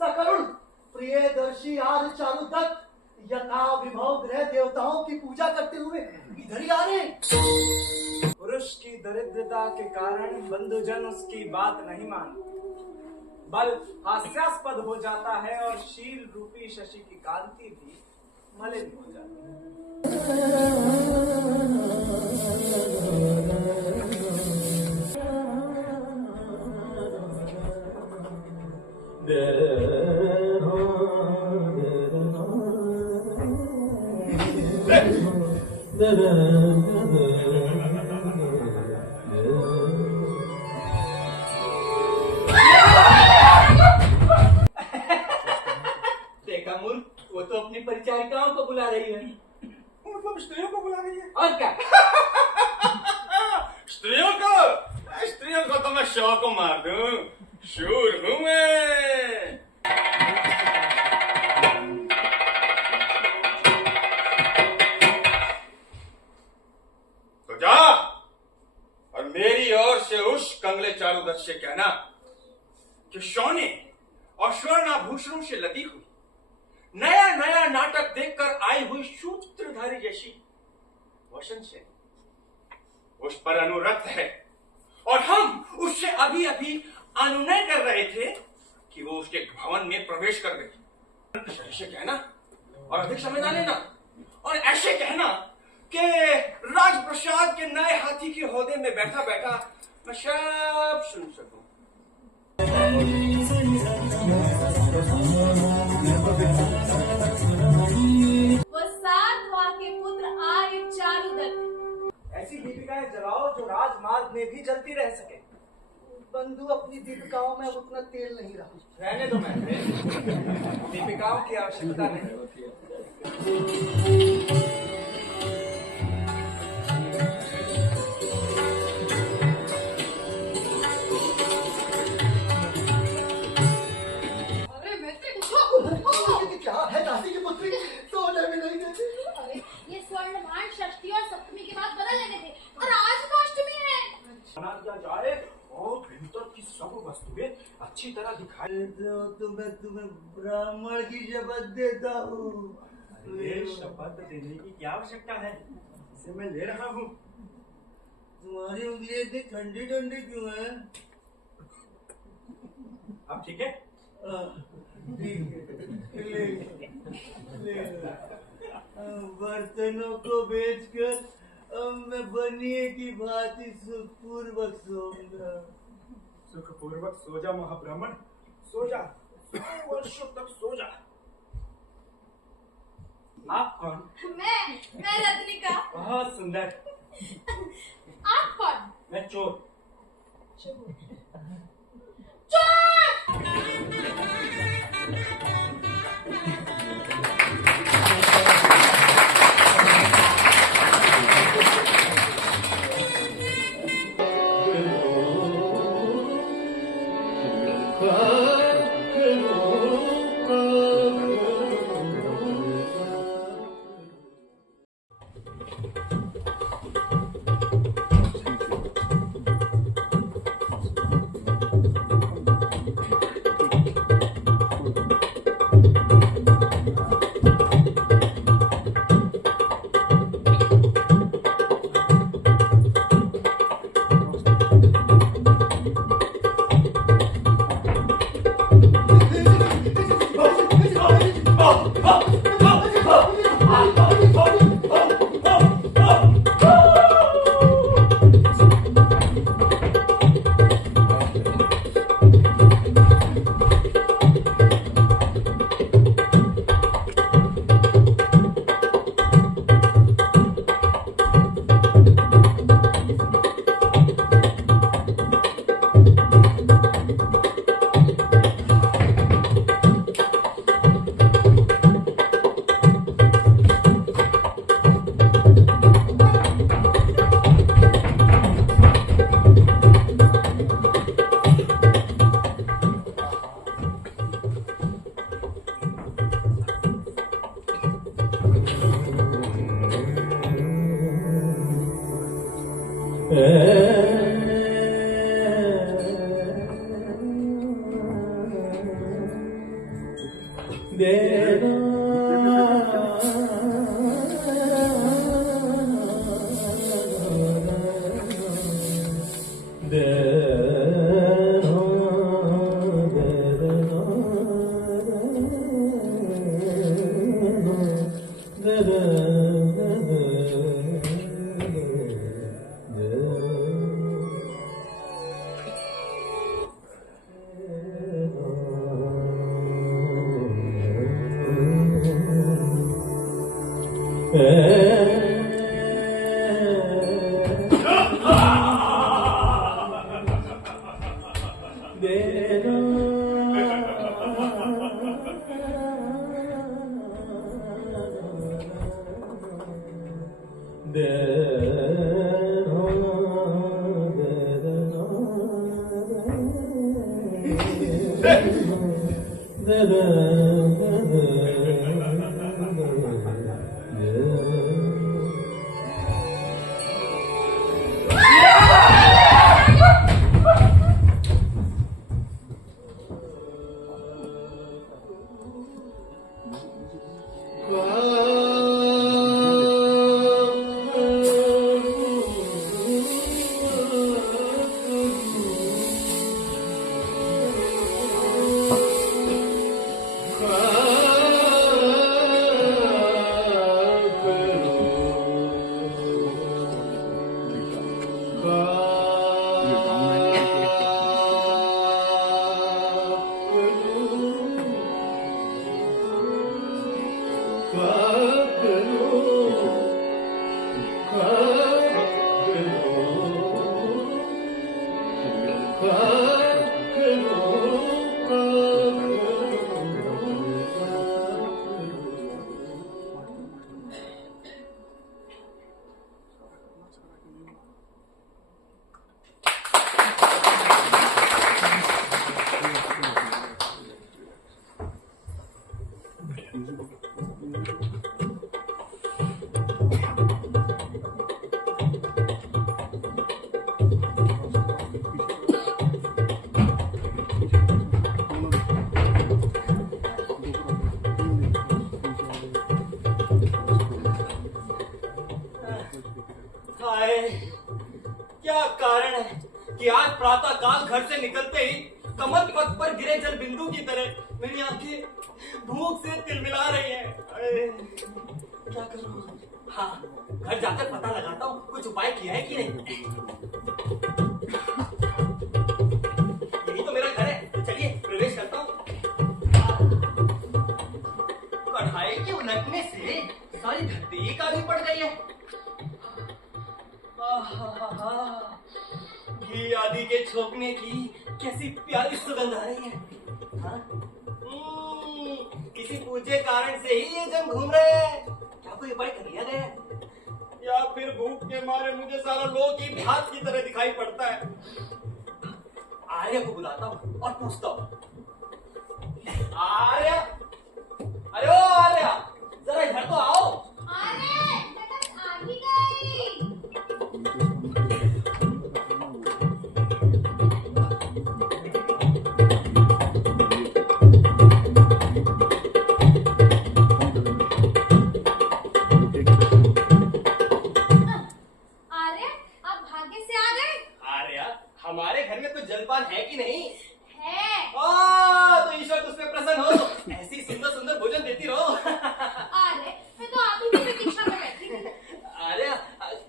सकरुण प्रियदर्शी आर्य चारुदत्त यथा विभव ग्रह देवताओं की पूजा करते हुए इधर ही आ रहे हैं। पुरुष की दरिद्रता के कारण बंधुजन उसकी बात नहीं मानते, बल हास्यास्पद हो जाता है और शील रूपी शशि की कांति भी मलिन हो जाती देखा मूर्ख, वो तो अपनी परिचारिकाओं को बुला रही है। मतलब स्त्रियों को बुला रही है? और क्या? स्त्रियों को तो मैं शौ को मार दूं, शूर हूं मैं। तो जा और मेरी ओर से उस कंगले चारुदत्त से कहना कि सोने और स्वर्णाभूषणों से लदी हुई नया नया नाटक देखकर आई हुई सूत्रधारी जैसी वसन से उस पर अनुरक्त है और हम उससे अभी अभी अनुनय कर रहे थे कि वो उसके भवन में प्रवेश कर गई। ऐसे कहना और अधिक समय ना लेना और ऐसे कहना कि राजप्रसाद के नए हाथी के ओहदे में बैठा बैठा मैं सब सुन सकूं। वो सातवां के पुत्र आर्य चारुदत्त। ऐसी दीपिकाएं जलाओ जो राजमार्ग में भी जलती रह सके। बंधु, अपनी दीपिकाओं में उतना तेल नहीं रहा। रहने दो मैं दीपिकाओं की आवश्यकता नहीं होती है। क्या है दासी की पुत्री, सोने भी नहीं देती। अरे ये स्वर्णमान षष्ठी और सप्तमी के बाद बदल लेने थे और आज तो अष्टमी है। बना दिया जाए और भीतर की सब वस्तुएं अच्छी तरह दिखाई। तो मैं तुम्हें ब्राह्मण की शपथ देता हूँ। अरे शपथ देने की क्या आवश्यकता है, इसे मैं ले रहा हूँ। तुम्हारी उंगलियां इतनी ठंडी ठंडी क्यों है? अब ठीक है? बर्तनों को बेचकर मैं बनिए की भांति सुखपूर्वक सोऊंगा। सुखपूर्वक सो जा महाब्राह्मण, सो जा, 100 वर्षों तक सो जा। आप कौन? मैं रत्निका। बहुत सुंदर। आप कौन? मैं चोर। क्या कारण है कि आज प्रातः काल घर से निकलते ही कमल पथ पर गिरे जल बिंदु की तरह मेरी आंखें भूख से तिलमिला रही हैं। अरे क्या करूं? हाँ, घर जाकर पता लगाता हूँ कुछ उपाय किया है कि नहीं। यही तो मेरा घर है, तो चलिए प्रवेश करता हूँ। कढ़ाई के उलटने से सारी धरती काली पड़ गई है। घी आदि के छोंकने की कैसी प्यारी सुगंध आ रही है। हाँ? किसी पूजे कारण से ही ये जंग घूम रहे हैं। क्या कोई उपाय कर लिया गया है? या फिर भूख के मारे मुझे सारा लोक ही घास की तरह दिखाई पड़ता है। आर्य को बुलाता हूँ और पूछता हूँ, आर्य, अरे ओ आर्य, जरा इधर तो आओ। अरे मैं आ ही गई। हमारे घर में तो जलपान है कि नहीं? है। तो ईश्वर तुझ पे प्रसन्न हो, ऐसी सुंदर सुंदर भोजन देती रहो। अरे मैं तो आप ही की प्रतीक्षा में बैठी थी। अरे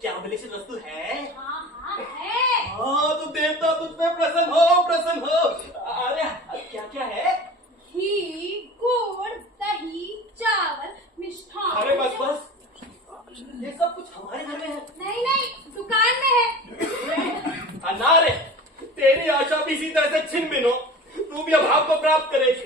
क्या अभिलषित वस्तु है? हाँ है। तो देवता तुझ पे प्रसन्न हो, प्रसन्न हो। अरे क्या क्या है? घी, गुड़, दही, चावल, मिष्ठान। अरे बस बस, ये सब कुछ हमारे घर में है। नहीं नहीं, दुकान में है। अनारे, तेरी आशा भी इसी तरह से छिन भिन हो, तू भी अभाव को प्राप्त करेगी।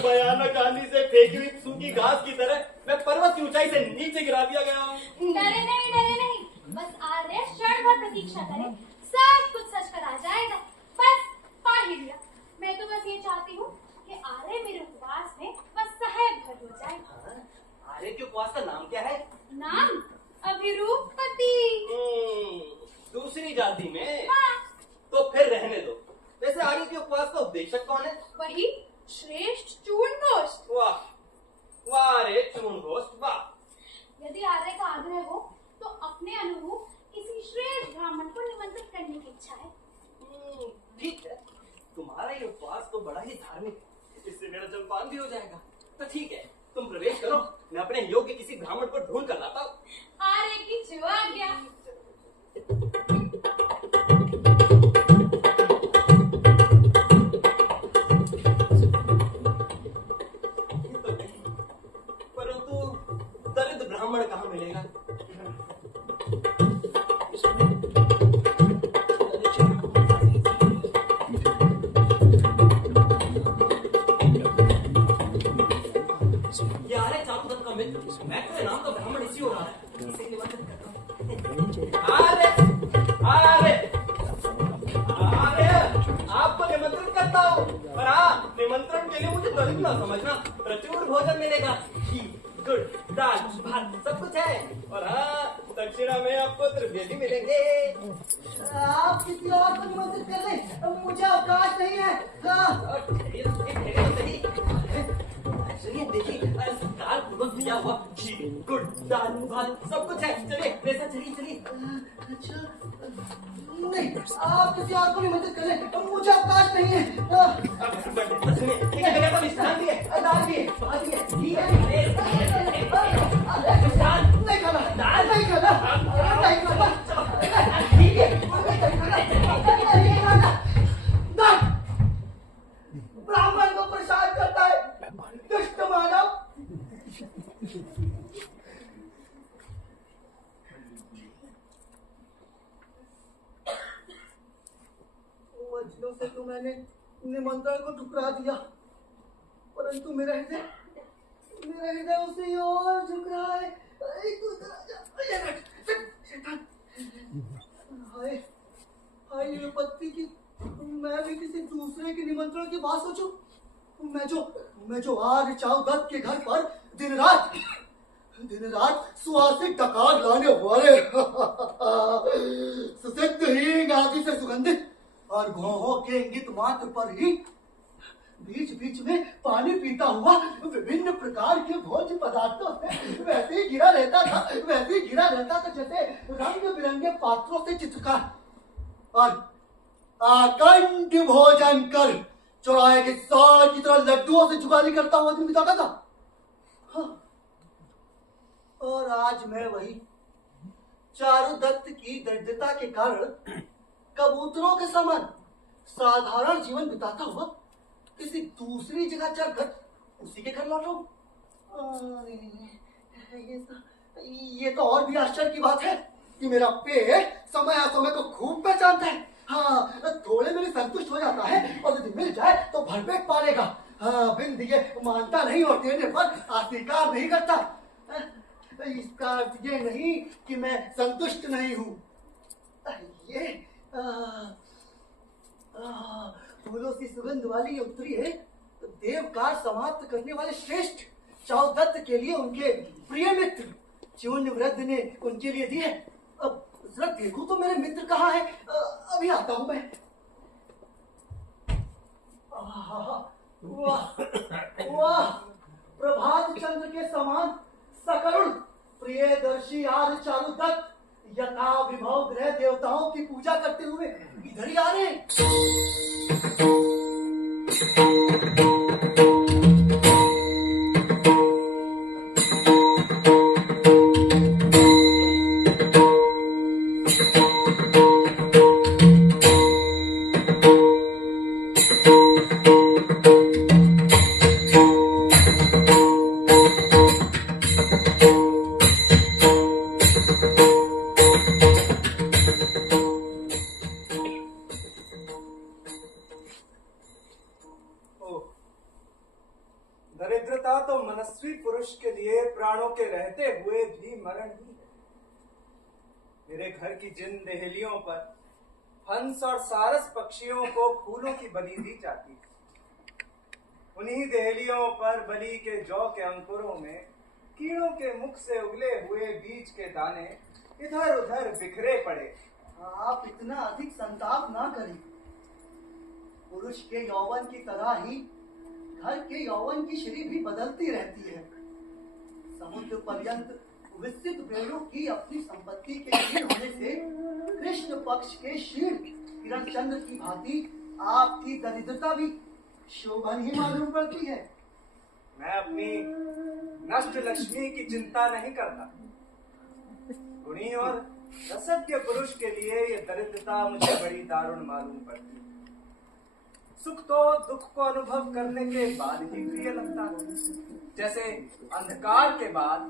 भयानक आंधी से फेंकी हुई सूखी घास की तरह मैं पर्वत की ऊंचाई से नीचे गिरा दिया गया हूँ। डरे नहीं, बस आर्य क्षण भर प्रतीक्षा करे, सब कुछ सच कर आ जाएगा। बस पा ही लिया। मैं तो बस ये चाहती हूँ कि आर्य मेरे उपवास में बस सहायक भर हो जाए। आर्य के उपवास का नाम क्या है? नाम अभिरूपपति। दूसरी जाति में? हाँ। तो फिर रहने दो। वैसे आर्य के उपवास का उपदेशक कौन है? वही श्रेष्ठ चूर्णगोष्ठ। वाह वाह रे चूर्णगोष्ठ वाह। यदि आर्य का आग्रह हो तो अपने अनुरूप किसी श्रेष्ठ ब्राह्मण को निमंत्रित करने की इच्छा है। ठीक है, तुम्हारा ये उपवास तो बड़ा ही धार्मिक है, इससे मेरा जलपान भी हो जाएगा। तो ठीक है, तुम प्रवेश करो, मैं अपने योग्य किसी ब्राह्मण को ढूंढ कर लाता हूँ। आर्य की जो आज्ञा। परंतु दलित ब्राह्मण कहाँ मिलेगा? ये आर्य चारुदत्त का मित्र मैत्रेय नाम का ब्राह्मण इसी हो रहा है। इसे निमंत्रित करता हूँ। आर्य, आर्य, आर्य, आपको निमंत्रित करता हूँ। और हाँ, निमंत्रण के लिए मुझे दलित ना समझना, प्रचुर भोजन मिलेगा। घी, गुड़, दाल, भात सब कुछ है। और हाँ, दक्षिणा में आपको द्रव्य भी मिलेंगे। आप किसी और को निमंत्रित कर लें, मुझे अवकाश नहीं है। हाँ। और सुनिए, देखिए, सरकार पूर्वक दिया हुआ घी, गुड़, दाल, भात सब कुछ है। चलिए, मेरे साथ चलिए, चलिए। अच्छा, नहीं, आप किसी और को निमंत्रित कर लें, मुझे अवकाश नहीं है। सुनिए, एक जगह पर मिष्ठान भी है, दाल भी है, भात भी है, घी है। मिष्ठान नहीं खाना, दाल नहीं खाना, नहीं खाना, ठीक है। नहीं खाना। दाल ब्राह्मण को प्रसाद करता है, दुष्ट मानव। वचनों से तो मैंने निमंत्रण को ठुकरा दिया, परंतु मेरा हृदय उसे और झुक रहा है। हाय हाय विपत्ति की, मैं भी किसी दूसरे के निमंत्रण की बात सोचूं। मैं जो आर्य चारुदत्त के घर पर दिन रात सुवासिक डकार लाने वाले सुसिद्ध हींग आदि से सुगंधित और घोहों के इंगित मात्र पर ही बीच में पानी पीता हुआ विभिन्न प्रकार के भोज्य पदार्थों से वैसे ही घिरा रहता था जैसे रंग बिरंगे पात्रों से चित्रकार। और आकंठ भोजन कर चौराहे के साथ की तरह लड्डुओं से जुगाली करता हुआ दिन बिताता था। हाँ। और आज मैं वही चारुदत्त की दरिद्रता के कारण कबूतरों के समान साधारण जीवन बिताता हुआ किसी दूसरी जगह चलकर उसी के घर लौटा हूं। ये तो और भी आश्चर्य की बात है कि मेरा पेट समय असमय को खूब पहचानता है। हाँ, थोड़े में भी संतुष्ट हो जाता है और यदि मिल जाए तो भरपेट पालेगा। हाँ, बिन दिए मानता नहीं और देने पर अस्वीकार नहीं करता। इसका अर्थ ये नहीं कि मैं संतुष्ट नहीं हूँ। ये फूलों की सुगंध वाली उत्तरी है, देव कार्य समाप्त करने वाले श्रेष्ठ चारुदत्त के लिए उनके प्रिय मित्र च्यून्य वृद्ध ने उनके लिए दी है। अब जरा देखो तो मेरे मित्र कहाँ है। अभी आता हूँ मैं। वाह, प्रभात चंद्र के समान सकरुण प्रियदर्शी आर्य चारुदत्त यथा विभव ग्रह देवताओं की पूजा करते हुए इधर ही आ रहे हैं। दरिद्रता तो मनस्वी पुरुष के लिए प्राणों के रहते हुए भी मरण ही है। मेरे घर की जिन देहलियों पर हंस और सारस पक्षियों को फूलों की बलि दी जाती है, उन्हीं देहलियों पर बलि के जौ के अंकुरों में कीड़ों के मुख से उगले हुए बीज के दाने इधर उधर बिखरे पड़े। आप इतना अधिक संताप ना करें। पुरुष के यौवन की तरह ही घर के यौवन की श्री भी बदलती रहती है। समुद्र पर्यंत विस्तृत वेणु की अपनी संपत्ति के क्षीण होने से कृष्ण पक्ष के क्षीण किरण चंद्र की भांति आपकी दरिद्रता भी शोभन ही मालूम पड़ती है। मैं अपनी नष्ट लक्ष्मी की चिंता नहीं करता। गुणी और रसज्ञ पुरुष के लिए ये दरिद्रता मुझे बड़ी दारुण मालूम पड़ती है। सुख तो दुख को अनुभव करने के बाद ही प्रिय लगता है, जैसे अंधकार के बाद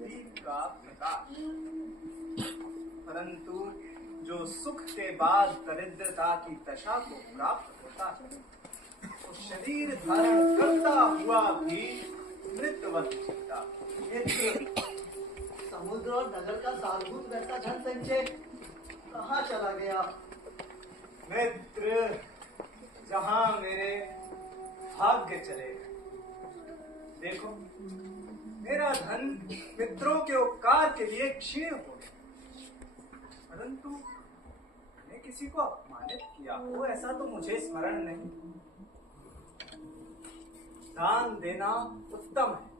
दीप का प्रकाश। परंतु जो सुख के बाद दरिद्रता की दशा को प्राप्त होता है, तो शरीर धारण करता हुआ भी मृत्युवत होता है। समुद्र और नगर का सारभूत वैसा धन संचय कहाँ चला गया? मित्र, जहां मेरे भाग्य चले गए। देखो, मेरा धन मित्रों के उपकार के लिए क्षीण हो गया, परंतु मैंने किसी को अपमानित किया हो ऐसा तो मुझे स्मरण नहीं। दान देना उत्तम है।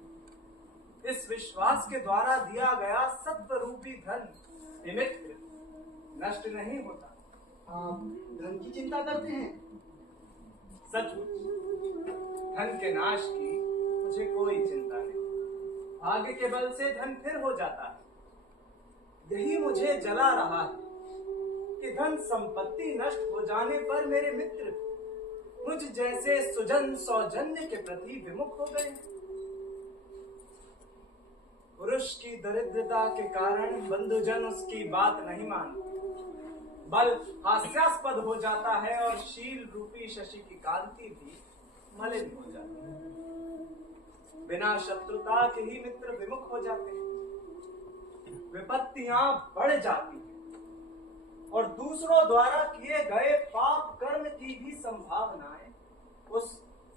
इस विश्वास के द्वारा दिया गया सत्व रूपी धन मित्र नष्ट नहीं होता। आप धन की चिंता करते हैं? सचमुच धन के नाश की मुझे कोई चिंता नहीं। भाग्य के बल से धन फिर हो जाता है। यही मुझे जला रहा है कि धन संपत्ति नष्ट हो जाने पर मेरे मित्र मुझ जैसे सुजन सौजन्य के प्रति विमुख हो गए। पुरुष की दरिद्रता के कारण बंधुजन उसकी बात नहीं मानते, बल हास्यास्पद हो जाता है और शील रूपी शशि की कांति भी मलिन हो जाती है। बिना शत्रुता के ही मित्र विमुख हो जाते हैं। विपत्तियां बढ़ जाती हैं और दूसरों द्वारा किए गए पाप कर्म की भी संभावनाएं उस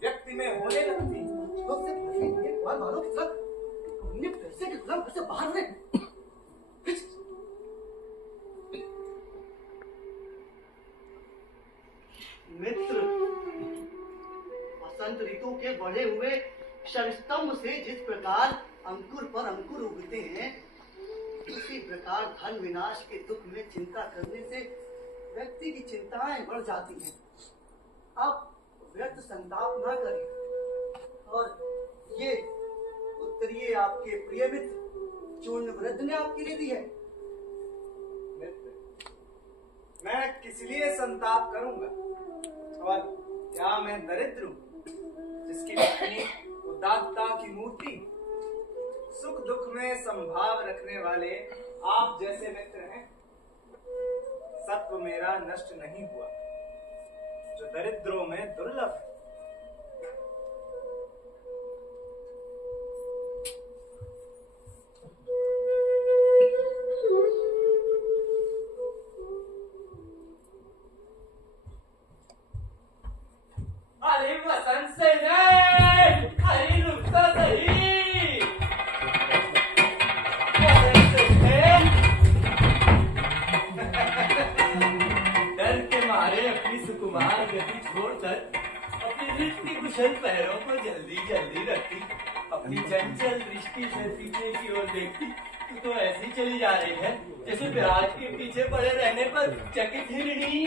व्यक्ति में होने लगती हैं। तो सिर्फ एक बार मानो कि सर हमने पैसे के गुलाम घर से बाहर से मित्र, वसंत ऋतु के बढ़े हुए क्षणस्तंभ से जिस प्रकार अंकुर पर अंकुर उगते हैं, उसी प्रकार धन विनाश के दुख में चिंता करने से व्यक्ति की चिंताएं बढ़ जाती हैं। आप व्यर्थ संताप ना करें। और ये उत्तरीय आपके प्रिय मित्र चूर्ण वृद्ध ने आपके लिए दी है। मित्र, मैं किस लिए संताप करूंगा? और क्या मैं दरिद्र हूं जिसकी अपनी उदारता की मूर्ति? सुख दुख में संभाव रखने वाले आप जैसे मित्र हैं। सत्व मेरा नष्ट नहीं हुआ जो दरिद्रों में दुर्लभ है। अरे वसंत से नहीं, अरे रुक तो सही। वसंत से डर के मारे अपनी सुकुमार गति छोड़कर अपनी दृष्टि कुशल पैरों को जल्दी जल्दी रखती, अपनी चंचल दृष्टि से पीछे की ओर देखती। तू तो ऐसी चली जा रही है जैसे विराज के पीछे पड़े रहने पर चकित हिरणी।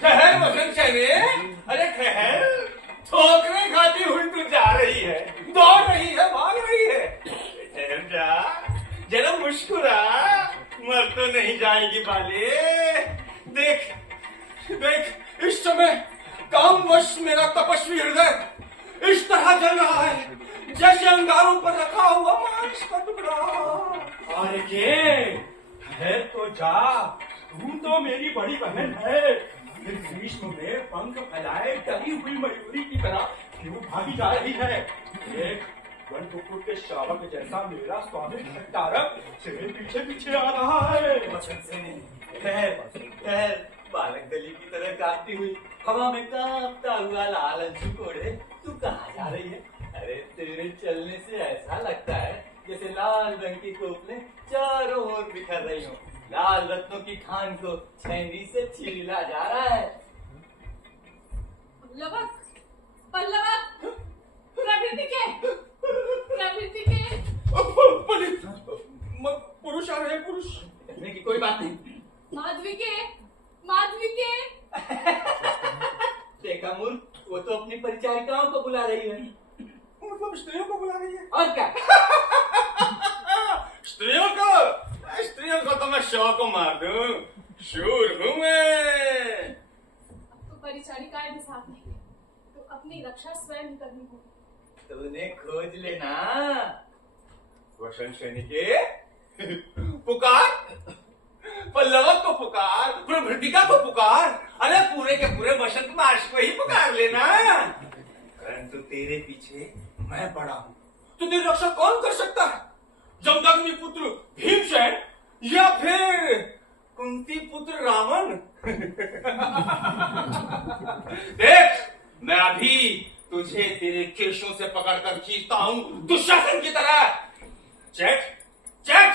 ठहर वसंत शैले, अरे ठहर। ठोकरे खाती हुई तू जा रही है, दौड़ रही है, भाग रही है। ठहर जा, जरा मुस्कुरा, मर तो नहीं जाएगी बाले। देख देख, इस समय कामवश मेरा तपस्वी हृदय इस तरह जल रहा है जैसे अंगारों पर रखा हुआ मांस का टुकड़ा। अरे के है तो जा, तू तो मेरी बड़ी बहन है। फिर ग्रीष्म में पंख फैलाए डरी हुई मयूरी की तरह क्यों भागी जा रही है? एक वन कुकुर के शावक जैसा मेरा स्वामी तारक तेरे पीछे पीछे आ रहा है। वसंत से नहीं, ठहर ठहर। बालक दली की तरह काटती हुई हवा में कांपता हुआ लाल अंशु कोड़े तू कहाँ जा रही है? अरे तेरे चलने से ऐसा लगता है जैसे लाल रंग की टोपले चारों ओर बिखर रही हो। लाल रत्नों की खान को छैनी से छीला जा रहा है। पल्लवक, पल्लवक, प्रकृति के पुरुष आ रहे हैं, पुरुष। कहने की कोई बात नहीं। माधवी के देखा मूर्ख, वो तो अपनी परिचारिकाओं को बुला रही है। मतलब स्त्रियों को बुला रही है। और क्या? करनी होगी। तो उन्हें खोज लेना। वसंत सैनिके पुकार, पल्लवक को पुकार, प्रभृतिका को पुकार, अरे पूरे के पूरे वसंत मार्श को ही पुकार लेना। परंतु तेरे पीछे मैं पड़ा हूं, तो तेरी रक्षा कौन कर सकता है? जमदग्नि पुत्र भीमसेन या फिर कुंती पुत्र रावण? देख, मैं अभी तुझे तेरे केशों से पकड़कर खींचता हूं दुशासन की तरह। चेक चेक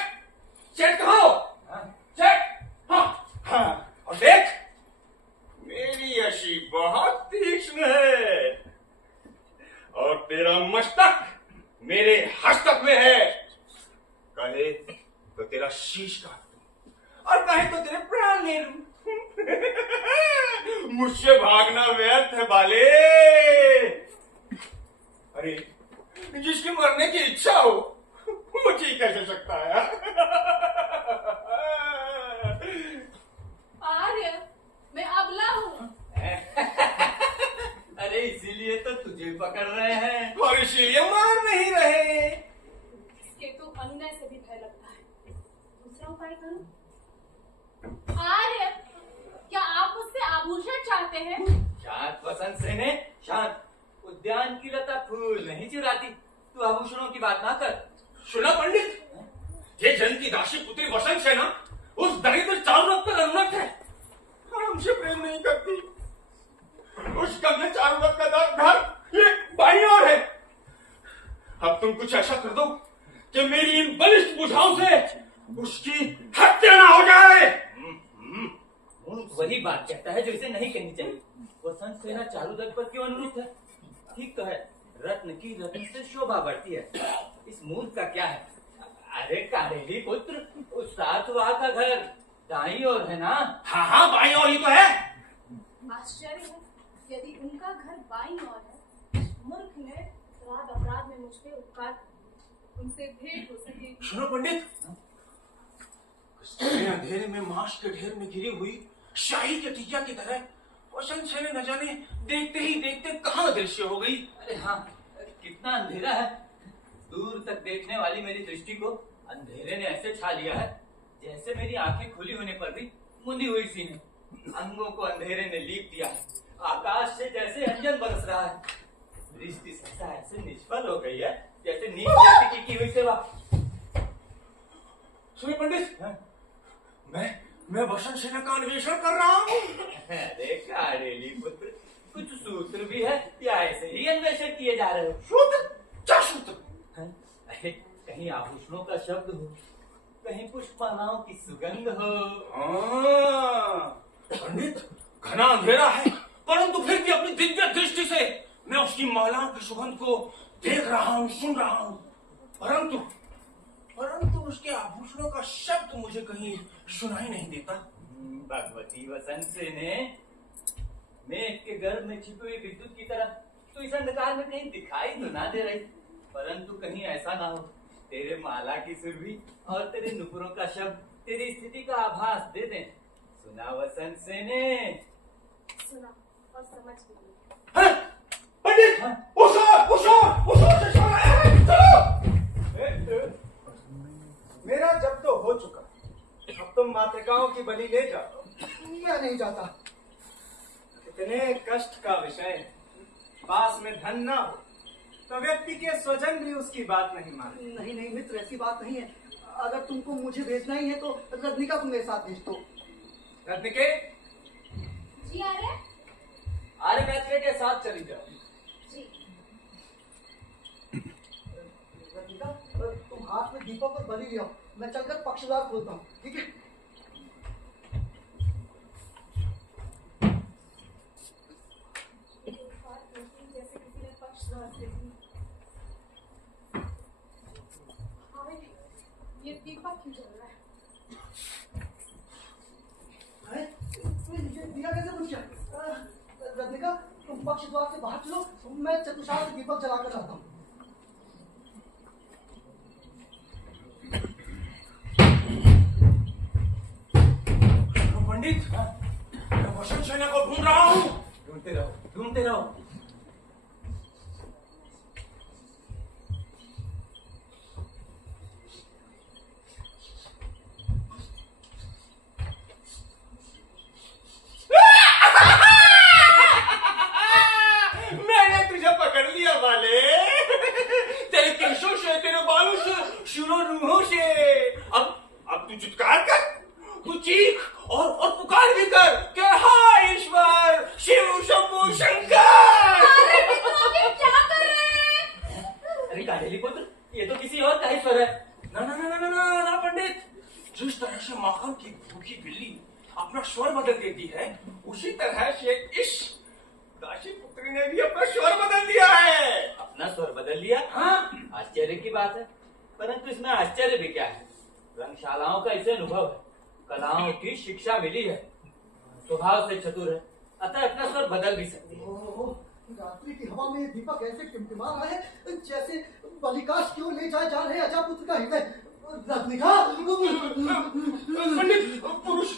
चेक कहो, चेक। हाँ, और देख, मेरी अशी बहुत तीक्ष्ण है और तेरा मस्तक मेरे हस्तक में है। कहे तो तेरा शीश काट दूं और कहे तो तेरे प्राण ले लूं। मुझसे भागना व्यर्थ है बाले। अरे, जिसके मरने की इच्छा हो मुझे ही कैसे सकता है? आर्य, मैं अबला हूँ। अरे इसीलिए तो तुझे पकड़ रहे हैं और इसीलिए मार नहीं रहे। इसके तो अनुनय से भी भय लगता है। दूसरा उपाय करूं? आर्य, क्या आप मुझसे आभूषण चाहते हैं? शांत वसंत सेने, शांत। उद्यान की लता फूल नहीं चुराती, तू आभूषणों की बात ना कर। सुना पंडित, ये जन की दासी पुत्री वसंत सेना उस दरिद्र चारुदत्त पर अनुरक्त है, हमसे प्रेम नहीं करती। उस कन्या चारुदत्त का घर ये बाईं ओर है। अब तुम कुछ ऐसा कर दो कि मेरी इन बलिष्ठ भुजाओं से उसकी हत्या ना हो जाए। वही बात कहता है जो इसे नहीं कहनी चाहिए। वसंत सेना चारुदत्त पर क्यों अनुरूप है? ठीक तो है, रत्न की रत्न से शोभा बढ़ती है। इस मूर्ख का क्या है? अरे कारेली पुत्र, उस सातवा का घर दाईं ओर है ना? हाँ हाँ, बाईं ओर ही तो है। आश्चर्य है, यदि उनका घर बाईं ओर है, मूर्ख ने रात अपराध में मुझ पे उपकार किया। उनसे भेंट हो सकेगी। सुनो पंडित, अंधेरे में मांस के ढेर में गिरी हुई शाही के टिकिया की तरह वसंत सेना न जाने देखते ही देखते कहाँ दृश्य हो गई। अरे हाँ, कितना अंधेरा है। दूर तक देखने वाली मेरी दृष्टि को अंधेरे ने ऐसे छा लिया है जैसे मेरी आंखें खुली होने पर भी मुंदी हुई सी ने। अंगों को अंधेरे ने लीप दिया है। आकाश से जैसे अंजन बरस रहा है। दृष्टि सहसा ऐसे निष्फल हो गई है जैसे नींद व्यक्ति की हुई सेवा। सुनिए पंडित, मैं वसंत सेना का अन्वेषण कर रहा हूँ। अरे कारेली पुत्र, कुछ सूत्र भी है या ऐसे ही अन्वेषण किए जा रहे हो? सूत्र? क्या सूत्र? अरे कहीं आभूषणों का शब्द हो, कहीं पुष्पमालाओं की सुगंध हो। पंडित, घना अंधेरा है, परंतु फिर भी अपनी दिव्य दृष्टि से मैं उसकी मालाओं की सुगंध को देख रहा हूँ, सुन रहा हूँ। परंतु उसके आभूषणों का शब्द मुझे कहीं सुनाई नहीं देता। भगवती वसंत सेने, मेघ के गर्भ में छिपी हुई विद्युत की तरह तो इस अंधकार में कहीं दिखाई तो ना दे रही, परंतु कहीं ऐसा ना हो तेरे माला की सुरभि और तेरे नुपुरों का शब्द तेरी स्थिति का आभास दे दें। सुना वसंत सेने? सुना और समझ गई। पंडित, मेरा जब तो हो चुका, अब तुम मातृकाओं की बलि ले जाओ। मैं नहीं जाता। इतने कष्ट का विषय है, पास में धन ना हो तो व्यक्ति के स्वजन भी उसकी बात नहीं मानते। नहीं नहीं मित्र, ऐसी बात नहीं है। अगर तुमको मुझे भेजना ही है तो रजनिका को मेरे साथ भेज दो। रत्निके, जी आर्य? आर्य मैत्रेय के साथ चली जाओ। जी। रजनिका, तुम हाथ में दीपक और बलि लियो, मैं चलकर पक्षद्वार खोलता हूँ, ठीक है? जैसे किसी ने पक्षद्वार से दी। हाय, ये दीपक क्यों जल रहा है? ये दिया कैसे बुझ गया? रजनिका, तुम पक्षद्वार से बाहर चलो, मैं चतुषार से दीपक जलाकर लाता हूँ। पंडित, मैं वसंत सेना को ढूंढ रहा हूँ। ढूंढते रहो, ढूंढते रहो। मुंह से। अब तू चित्कार कर, तू चीख और पुकार भी कर कि हाय ईश्वर, शिव शंभु शंकर। अरे मित्रों, ये क्या कर रहे हैं? अरे काहेली पुत्र, ये तो किसी और का ही स्वर है। ना पंडित, जिस तरह से माखन की भूखी बिल्ली अपना स्वर बदल देती है, उसी तरह से इस दासी पुत्री ने भी अपना स्वर बदल दिया है। अपना स्वर बदल लिया? हाँ, आश्चर्य की बात है, परंतु इसमें आश्चर्य भी क्या है? रंगशालाओं का इसे अनुभव है, कलाओं की शिक्षा मिली है, स्वभाव से चतुर है, अतः अपना स्वर बदल भी सकती है। रात्रि की हवा में दीपक ऐसे टिमटिमा रहा है जैसे बलिकाश क्यों ले जाए जा रहे अजापुत्र का हृदय। रत्निका, पंडित पुरुष,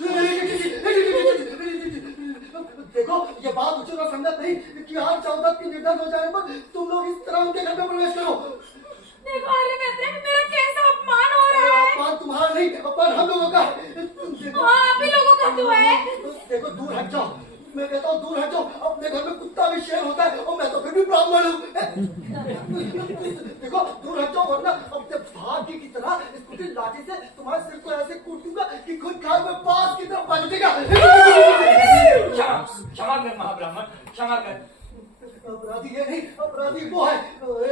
देखो ये बात उचित और संगत नहीं कि आज चौदह की निर्धन हो जाने पर तुम लोग इस तरह उनके घर में प्रवेश करो। देखो अरे मित्र, मेरा कैसा अपमान हो रहा है। अपमान तुम्हारा नहीं, अपमान हम लोगों का है। हाँ, आप ही लोगों का क्यों है? देखो दूर हट जाओ, मैं कहता हूँ दूर हट जाओ। अपने घर में कुत्ता भी शेर होता है और मैं तो फिर भी ब्राह्मण हूँ। देखो दूर हट जाओ, वरना अपने भाग्य की तरह इस कुटिल लाठी से तुम्हारे सिर को ऐसे कूट दूंगा कि खुद खाए में पास की तरफ पलटेगा। क्षमा कर महाब्राह्मण, क्षमा कर। अपराधी ये नहीं, अपराधी वो है।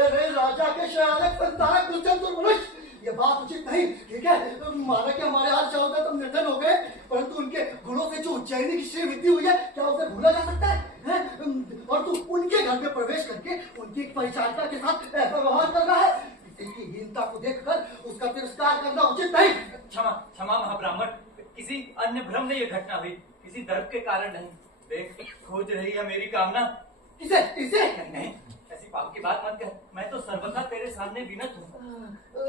अरे राजा के शयानक संतानक दुष्टन दुर्मनुष्य, ये बात उचित नहीं। ठीक है, माना कि हमारे आज चाहोगे तुम निर्धन हो गए, परंतु उनके गुणों से जो उज्जैनी की श्रीवृद्धि हुई है, क्या उसे भूला जा सकता है? और तू उनके घर में प्रवेश करके उनकी परिचारिका के साथ ऐसा व्यवहार कर रहा है। इनकी हीनता को देखकर उसका तिरस्कार करना उचित नहीं। क्षमा क्षमा महाब्राह्मण, किसी अन्य भ्रम में ये घटना हुई, किसी दर्द के कारण नहीं। देख, खोज रही है मेरी कामना। इसे नहीं, ऐसी पाप की बात मत कर, मैं तो सर्वथा तेरे सामने विनत हूँ।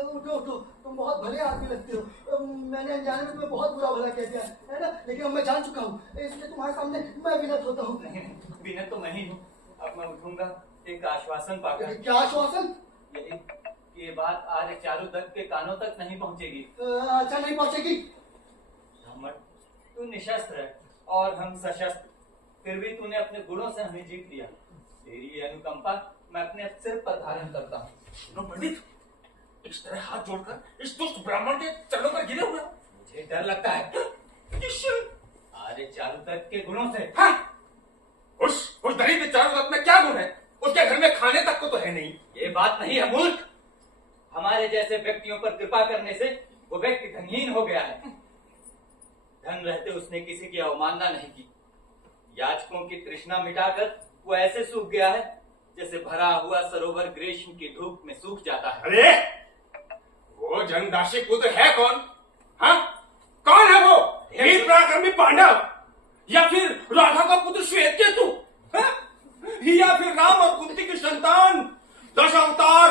उठो उठो, तुम बहुत भले आदमी लगते हो। मैंने अनजाने में तुम्हें बहुत बुरा भला कह दिया है ना, लेकिन अब मैं जान चुका हूँ, इसलिए तुम्हारे सामने मैं विनत होता हूँ। नहीं, विनत तो मैं ही हूँ। अब मैं उठूंगा एक आश्वासन पाकर। क्या आश्वासन? यही कि ये बात आर्य चारुदत्त के कानों तक नहीं पहुँचेगी। अच्छा, नहीं पहुँचेगी। ब्राह्मण, तू निशस्त्र है और हम सशस्त्र, फिर भी तूने अपने गुणों से हमें जीत लिया। तेरी ये अनुकंपा मैं अपने सिर पर धारण करता हूँ। पंडित, इस तरह हाथ जोड़कर इस दुष्ट ब्राह्मण के चरणों पर गिरे हुए। मुझे डर लगता है किससे? आर्य चारुदत्त के गुणों से। हाँ? उस दरिद्र चारुदत्त में क्या गुण है? उसके घर में खाने तक को तो है नहीं। ये बात नहीं है मूर्ख। हमारे जैसे व्यक्तियों पर कृपा करने से वो व्यक्ति धनहीन हो गया है। धन रहते उसने किसी की अवमानना नहीं की। याचकों की तृष्णा मिटाकर वो ऐसे सूख गया है जैसे भरा हुआ सरोवर ग्रीष्म की धूप में सूख जाता है। अरे वो जनदासी पुत्र है कौन? हाँ, कौन है वो? वीर पराक्रमी पांडव, या फिर राधा का पुत्र श्वेत केतु, या फिर राम और कुंती की संतान दश अवतार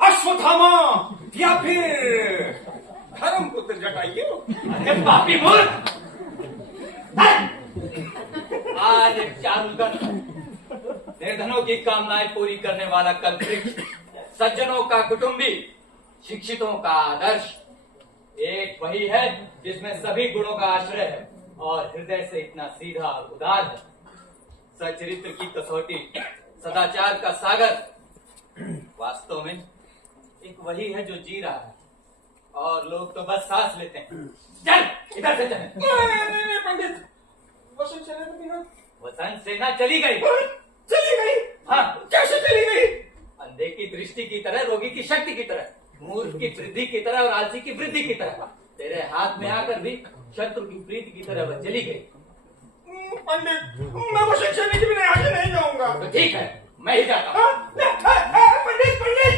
अश्वत्थामा, या फिर धर्म पुत्र जटायु? अरे पापी मूर्ख! आज चारुदत्त निर्धनों की कामनाएं पूरी करने वाला कल्पवृक्ष, सज्जनों का कुटुंबी, शिक्षितों का आदर्श, एक वही है जिसमें सभी गुणों का आश्रय है और हृदय से इतना सीधा और उदार है। सचरित्र की कसौटी, सदाचार का सागर, वास्तव में एक वही है जो जी रहा है और लोग तो बस सांस लेते हैं। चल इधर से चल। नहीं पंडित, वसंत सेना तो बिना। वसंत सेना चली गई। चली गई? हाँ। कैसे चली गई? अंधे की दृष्टि की तरह, रोगी की शक्ति की तरह, मूर्ख की वृद्धि की तरह और आलसी की वृद्धि की तरह तेरे हाथ में आकर भी शत्रु की प्रीति की तरह वह चली गई। पंडित, मैं वो शिक्षा के बिना आगे नहीं जाऊंगा। तो ठीक है, मैं ही जाता हूँ। पंडित पंडित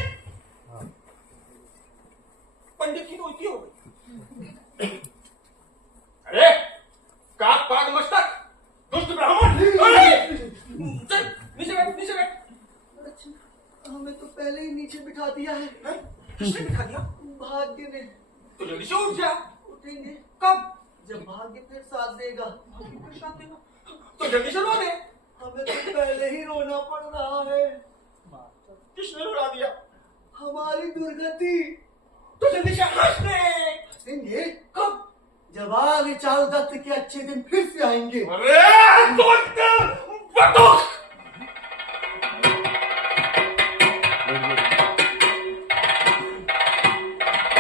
पंडित की रोती हो गई। अरे काक पाग मस्तक, दुष्ट ब्राह्मण! चल नीचे बैठ, नीचे बैठ। अच्छा, हमें तो पहले ही नीचे बिठा दिया है। किसने बिठा दिया? भाग्य ने। तो जल्दी से उठ जा। उठेंगे कब? जब भाग्य फिर साथ देगा। तो जल्दी से रो दे। हमें तो पहले ही रोना पड़ रहा है। किसने रुला दिया? हमारी दुर्गति। तो जल्दी से हंस दे। हंसेंगे कब? जब आर्य चारुदत्त के अच्छे दिन फिर से आएंगे। अरे बटुक!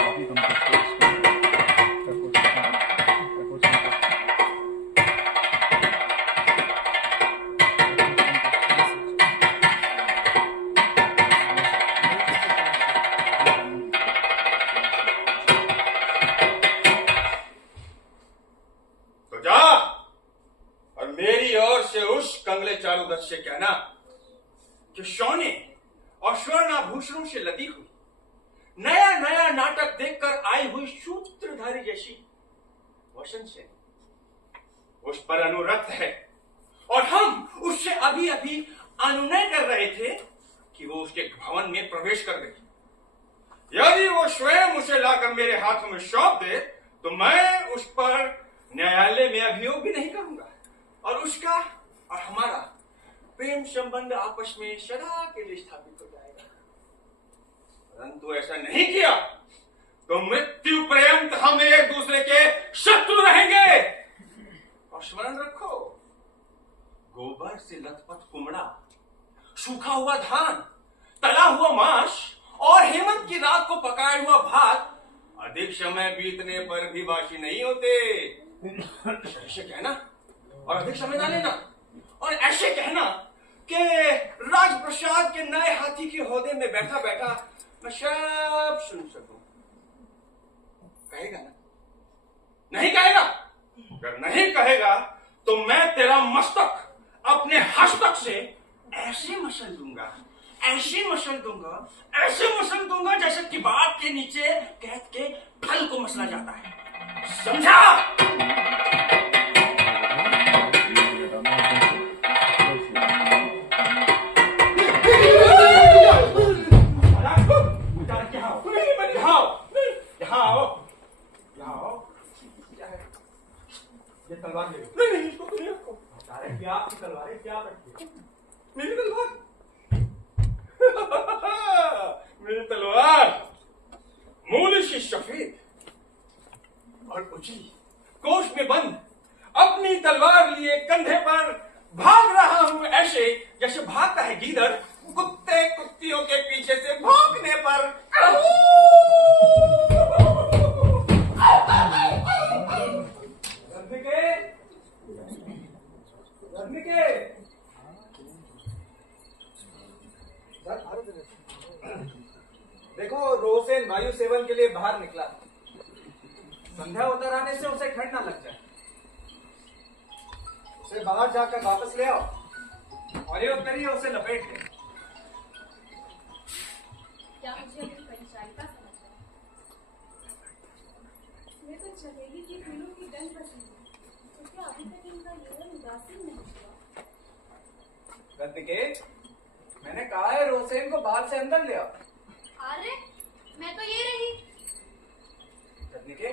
अभी चारुदत्त से कहना कि सोने और स्वर्णाभूषणों से लदी हुई नया नया नाटक देखकर आई हुई सूत्रधारी जैसी वसंत सेन उस पर अनुरक्त है और हम उससे अभी अभी अनुनय कर रहे थे कि वो उसके भवन में प्रवेश कर गई। यदि वो स्वयं उसे लाकर मेरे हाथों में सौंप दे तो मैं उस पर न्यायालय में अभियोग भी नहीं करूंगा और उसका और हमारा प्रेम संबंध आपस में सदा के लिए स्थापित हो जाएगा। परंतु ऐसा नहीं किया तो मृत्यु पर्यंत हम एक दूसरे के शत्रु रहेंगे। और स्मरण रखो, गोबर से लथपथ कुमड़ा, सूखा हुआ धान, तला हुआ मांस और हेमंत की रात को पकाया हुआ भात अधिक समय बीतने पर भी बासी नहीं होते। ऐसे कहना और अधिक समय ना लेना और ऐसे कहना कि राजप्रसाद के नए हाथी के ओहदे में बैठा बैठा मैं सब सुन सकूं। कहेगा ना? नहीं कहेगा? अगर नहीं कहेगा तो मैं तेरा मस्तक अपने हस्तक से ऐसे मसल दूंगा, ऐसे मसल दूंगा, ऐसे मसल दूंगा जैसे किबाब के नीचे कैद के फल को मसला जाता है। समझा? ये तलवार ले लो। नहीं इसको तो नहीं रखो। अरे क्या आपकी तलवारें क्या रखती है? मेरी तलवार मेरी तलवार मूल से सफेद और उजली कोष में बंद अपनी तलवार लिए कंधे पर भाग रहा हूं ऐसे जैसे भागता है गीदड़ कुत्ते कुत्तियों के पीछे से भौंकने पर। देखो, रोसेन वायु सेवन के लिए बाहर निकला। संध्या उतर आने से उसे ठंड ना लग जाए। उसे बाहर जाकर वापस ले आओ और ये करिए उसे लपेट ले। क्या मुझे अपनी परिचारिका समझना है? मैं तो चमेली की फूलों की डंड पसंद है, तो क्या अभी तक इनका यौवन उदासीन नहीं हुआ? रत्निके, मैंने कहा है रोसेन को बाहर से अंदर ले आओ। अरे मैं तो ये रही। रत्निके,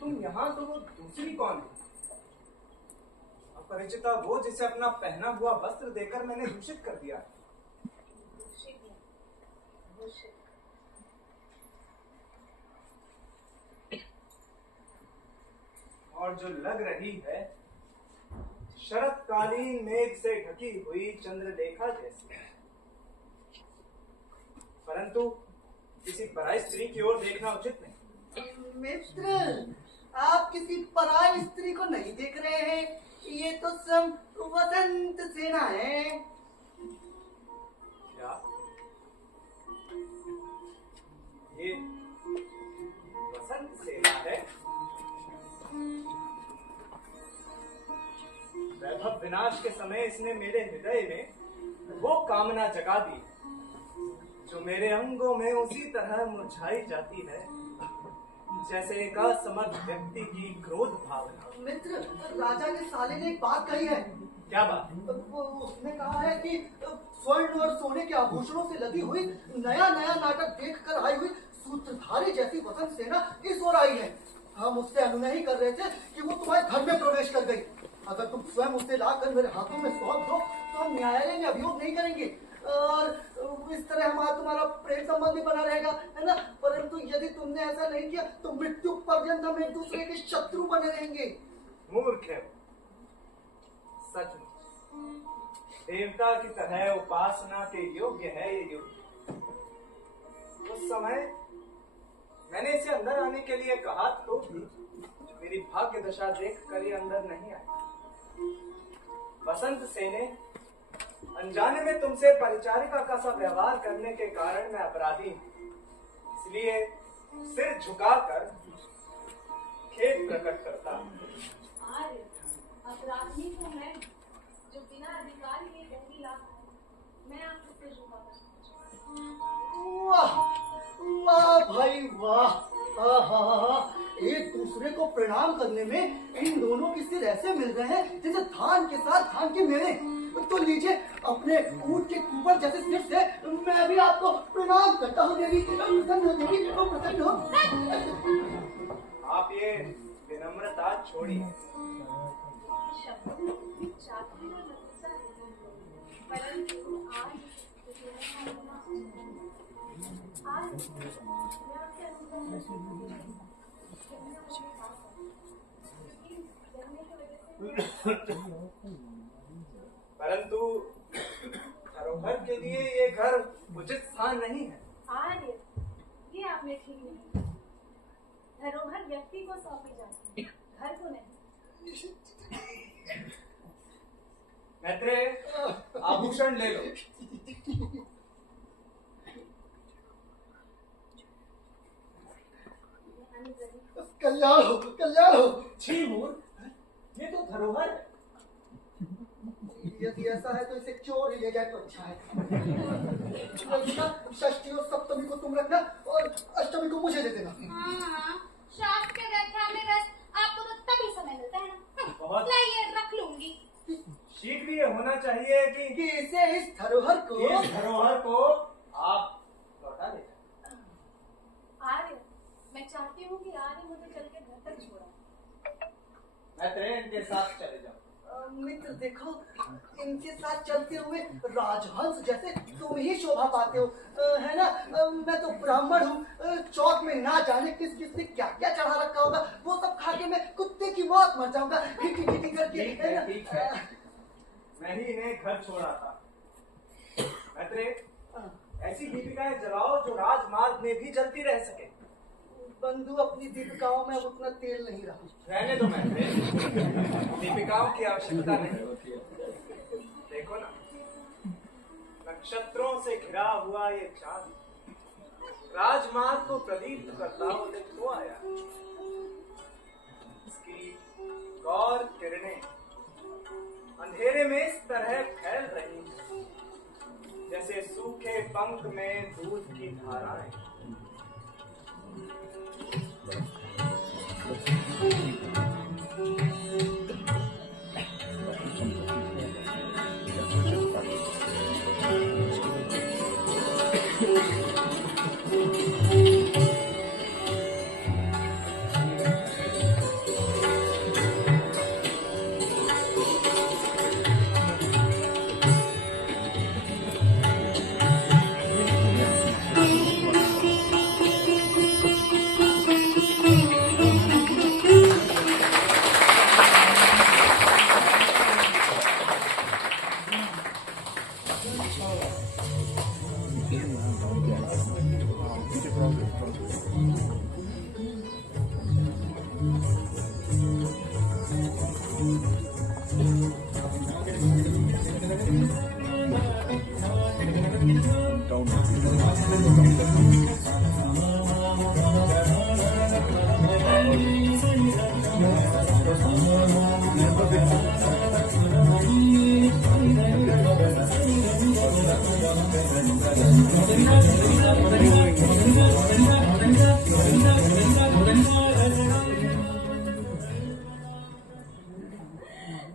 तुम यहाँ तो वो दूसरी कौन है? अपरिचिता वो जिसे अपना पहना हुआ वस्त्र देकर मैंने दूषित कर दिया। और जो लग रही है शरतकालीन मेघ से ढकी हुई चंद्रलेखा जैसी। परंतु किसी पराई स्त्री की ओर देखना उचित नहीं। मित्र, आप किसी पराई स्त्री को नहीं देख रहे हैं। ये तो स्वयं वसंत सेना है। क्या ये वसंत सेना है? वैभव विनाश के समय इसने मेरे हृदय में वो कामना जगा दी जो मेरे अंगों में उसी तरह मुरझाई जाती है जैसे एक असमर्थ व्यक्ति की क्रोध भावना। मित्र, राजा के साले ने एक बात कही है। क्या बात? उसने कहा है कि स्वर्ण और सोने के आभूषणों से लदी हुई नया नया नाटक देखकर आई हुई सूत्रधारी जैसी वसंत सेना इस ओर आई है। हम उससे अनुनय ही कर रहे थे कि वो तुम्हारे घर में प्रवेश कर गई। अगर तुम स्वयं उसे लाकर मेरे हाथों में सौंप दो तो हम न्यायालय में अभियोग नहीं करेंगे और इस तरह हमारा तुम्हारा प्रेम संबंध भी बना रहेगा, है ना। परंतु यदि तुमने ऐसा नहीं किया तो मृत्यु पर्यंत हम एक दूसरे के शत्रु बने रहेंगे। मूर्ख है, सचमुच देवता की तरह उपासना के योग्य है ये युग। उस समय मैंने इसे अंदर आने के लिए कहा तो भी मेरी भाग्य दशा देख कर ये अंदर नहीं आई। वसंत सेने, अनजाने में तुमसे परिचारिका का सा व्यवहार करने के कारण मैं अपराधी हूं, इसलिए सिर झुकाकर खेद प्रकट करता हूं। अरे अपराधी तो मैं, जो बिना अधिकार के पहली लाभ है, मैं आपसे सिर झुकाकर वाह वाह भाई वाह, आहा, एक दूसरे को प्रणाम करने में इन दोनों के सिर ऐसे मिल गए हैं जैसे धान के साथ धान के मेले। तो लीजिए अपने ऊंट के ऊपर जैसे सिर से मैं भी आपको प्रणाम करता हूँ देवी। प्रसन्न हो देवी, प्रसन्न हो। आप ये विनम्रता छोड़िए। शब्दों में चातुर्य और लघुता है, परंतु आज मैं आपसे अनुरोध करती हूँ कि मैं मुझे माफ करें, क्योंकि जन्मे की वजह से परंतु धरोहर के लिए ये घर उचित स्थान नहीं है। आर्य, ये आपने ठीक नहीं कहा। धरोहर व्यक्ति को सौंपी जाती है, घर को नहीं। मैत्रेय, आभूषण ले लो। कल्याण हो, कल्याण हो। छी मूर्ख, ये तो धरोहर है। यदि ऐसा है तो इसे चोर ही ले जाए तो अच्छा है। ललिता, षष्ठी और सप्तमी को तुम रखना और अष्टमी को मुझे दे देना। हाँ, शास्त्र के व्याख्या में बस आपको तो तभी समय मिलता है ना। बहुत। लाइए रख लूंगी। शीघ्र ये होना चाहिए कि इसे इस धरोहर को इस धरोहर को आप लौटा दे। आर्य, मैं चाहती हूँ कि आर्य मुझे चल के घर तक छोड़ा। मैत्रेय, इनके साथ चले जाओ। मित्र देखो, इनके साथ चलते हुए राजहंस जैसे तुम ही शोभा पाते हो, है ना। मैं तो ब्राह्मण हूँ, चौक में ना जाने किस किस ने क्या क्या चढ़ा रखा होगा, वो सब खा के मैं कुत्ते की मौत मर जाऊंगा, खिटी खिटी करके, है ना। ठीक है। मैं ही इन्हें घर छोड़ा था। मैत्रेय, ऐसी दीपिकाएं जलाओ जो राजमार्ग में भी जलती रह सके। बंधु, अपनी दीपिकाओं में अब उतना तेल नहीं रहा। रहने दो मैत्रेय, दीपिकाओं की आवश्यकता नहीं। देखो ना, नक्षत्रों से घिरा हुआ ये चांद राजमार्ग को प्रदीप्त करता हुआ तो आया। इसकी गौर किरणें अंधेरे में इस तरह फैल रही हैं, जैसे सूखे पंख में दूध की धाराएं।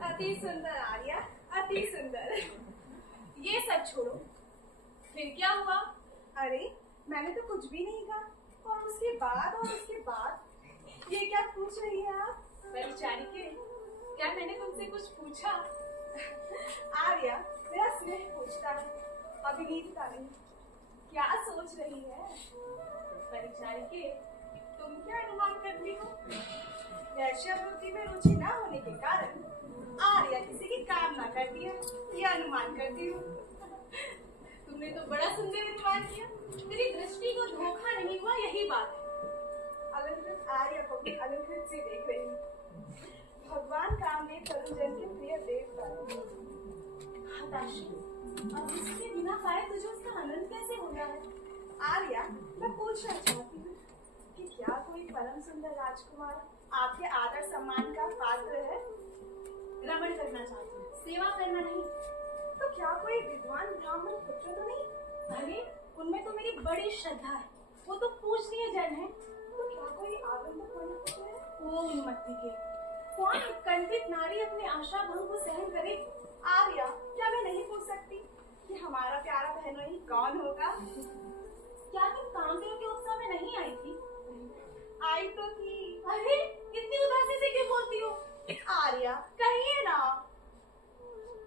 अति सुंदर आर्या, अति सुंदर। ये सब छोड़ो, फिर क्या हुआ? अरे मैंने तो कुछ भी नहीं कहा, और उसके बाद ये क्या पूछ रही है आप? परिचारिके, क्या मैंने तुमसे कुछ पूछा? आर्या, मेरा स्नेह पूछता है, अभिनीत नहीं। क्या सोच रही है? परिचारिके, तुम क्या अनुमान करती हो? वैश्यावृत्ति में रुचि न होने के कारण आर्या किसी की कामना करती है, ये अनुमान करती हूँ। तुमने तो बड़ा सुंदर अनुमान किया। मेरी दृष्टि को धोखा नहीं हुआ, यही बात है। अलंकृत आर्या को भी अलंकृत से देख रही हूँ। भगवान कामदेव तरुजन के प्रिय देवता। हताशी, अब उसके बिना पाए तुझे उसका आनंद कैसे होना है? आर्या, मैं पूछना चाहती हूँ कि क्या कोई परम सुंदर राजकुमार आपके आदर सम्मान का पात्र है? रमण करना चाहती हूँ, सेवा करना नहीं। तो क्या कोई विद्वान ब्राह्मण पुत्र तो नहीं? अरे उनमें तो मेरी बड़ी श्रद्धा है, वो तो पूजनीय जन है। तो क्या कोई आगंतुक होने पुत्र है? ओ उन्मत्ति के, कौन उत्कंठित नारी अपने आशा भंग को सहन करे? आर्या, क्या मैं नहीं पूछ सकती कि हमारा प्यारा बहनोई कौन होगा? क्या तुम कामदेव के उत्सव में नहीं आई थी? आई तो थी। अरे इतनी उदासी से क्यों बोलती हो? आर्या, कहिए ना।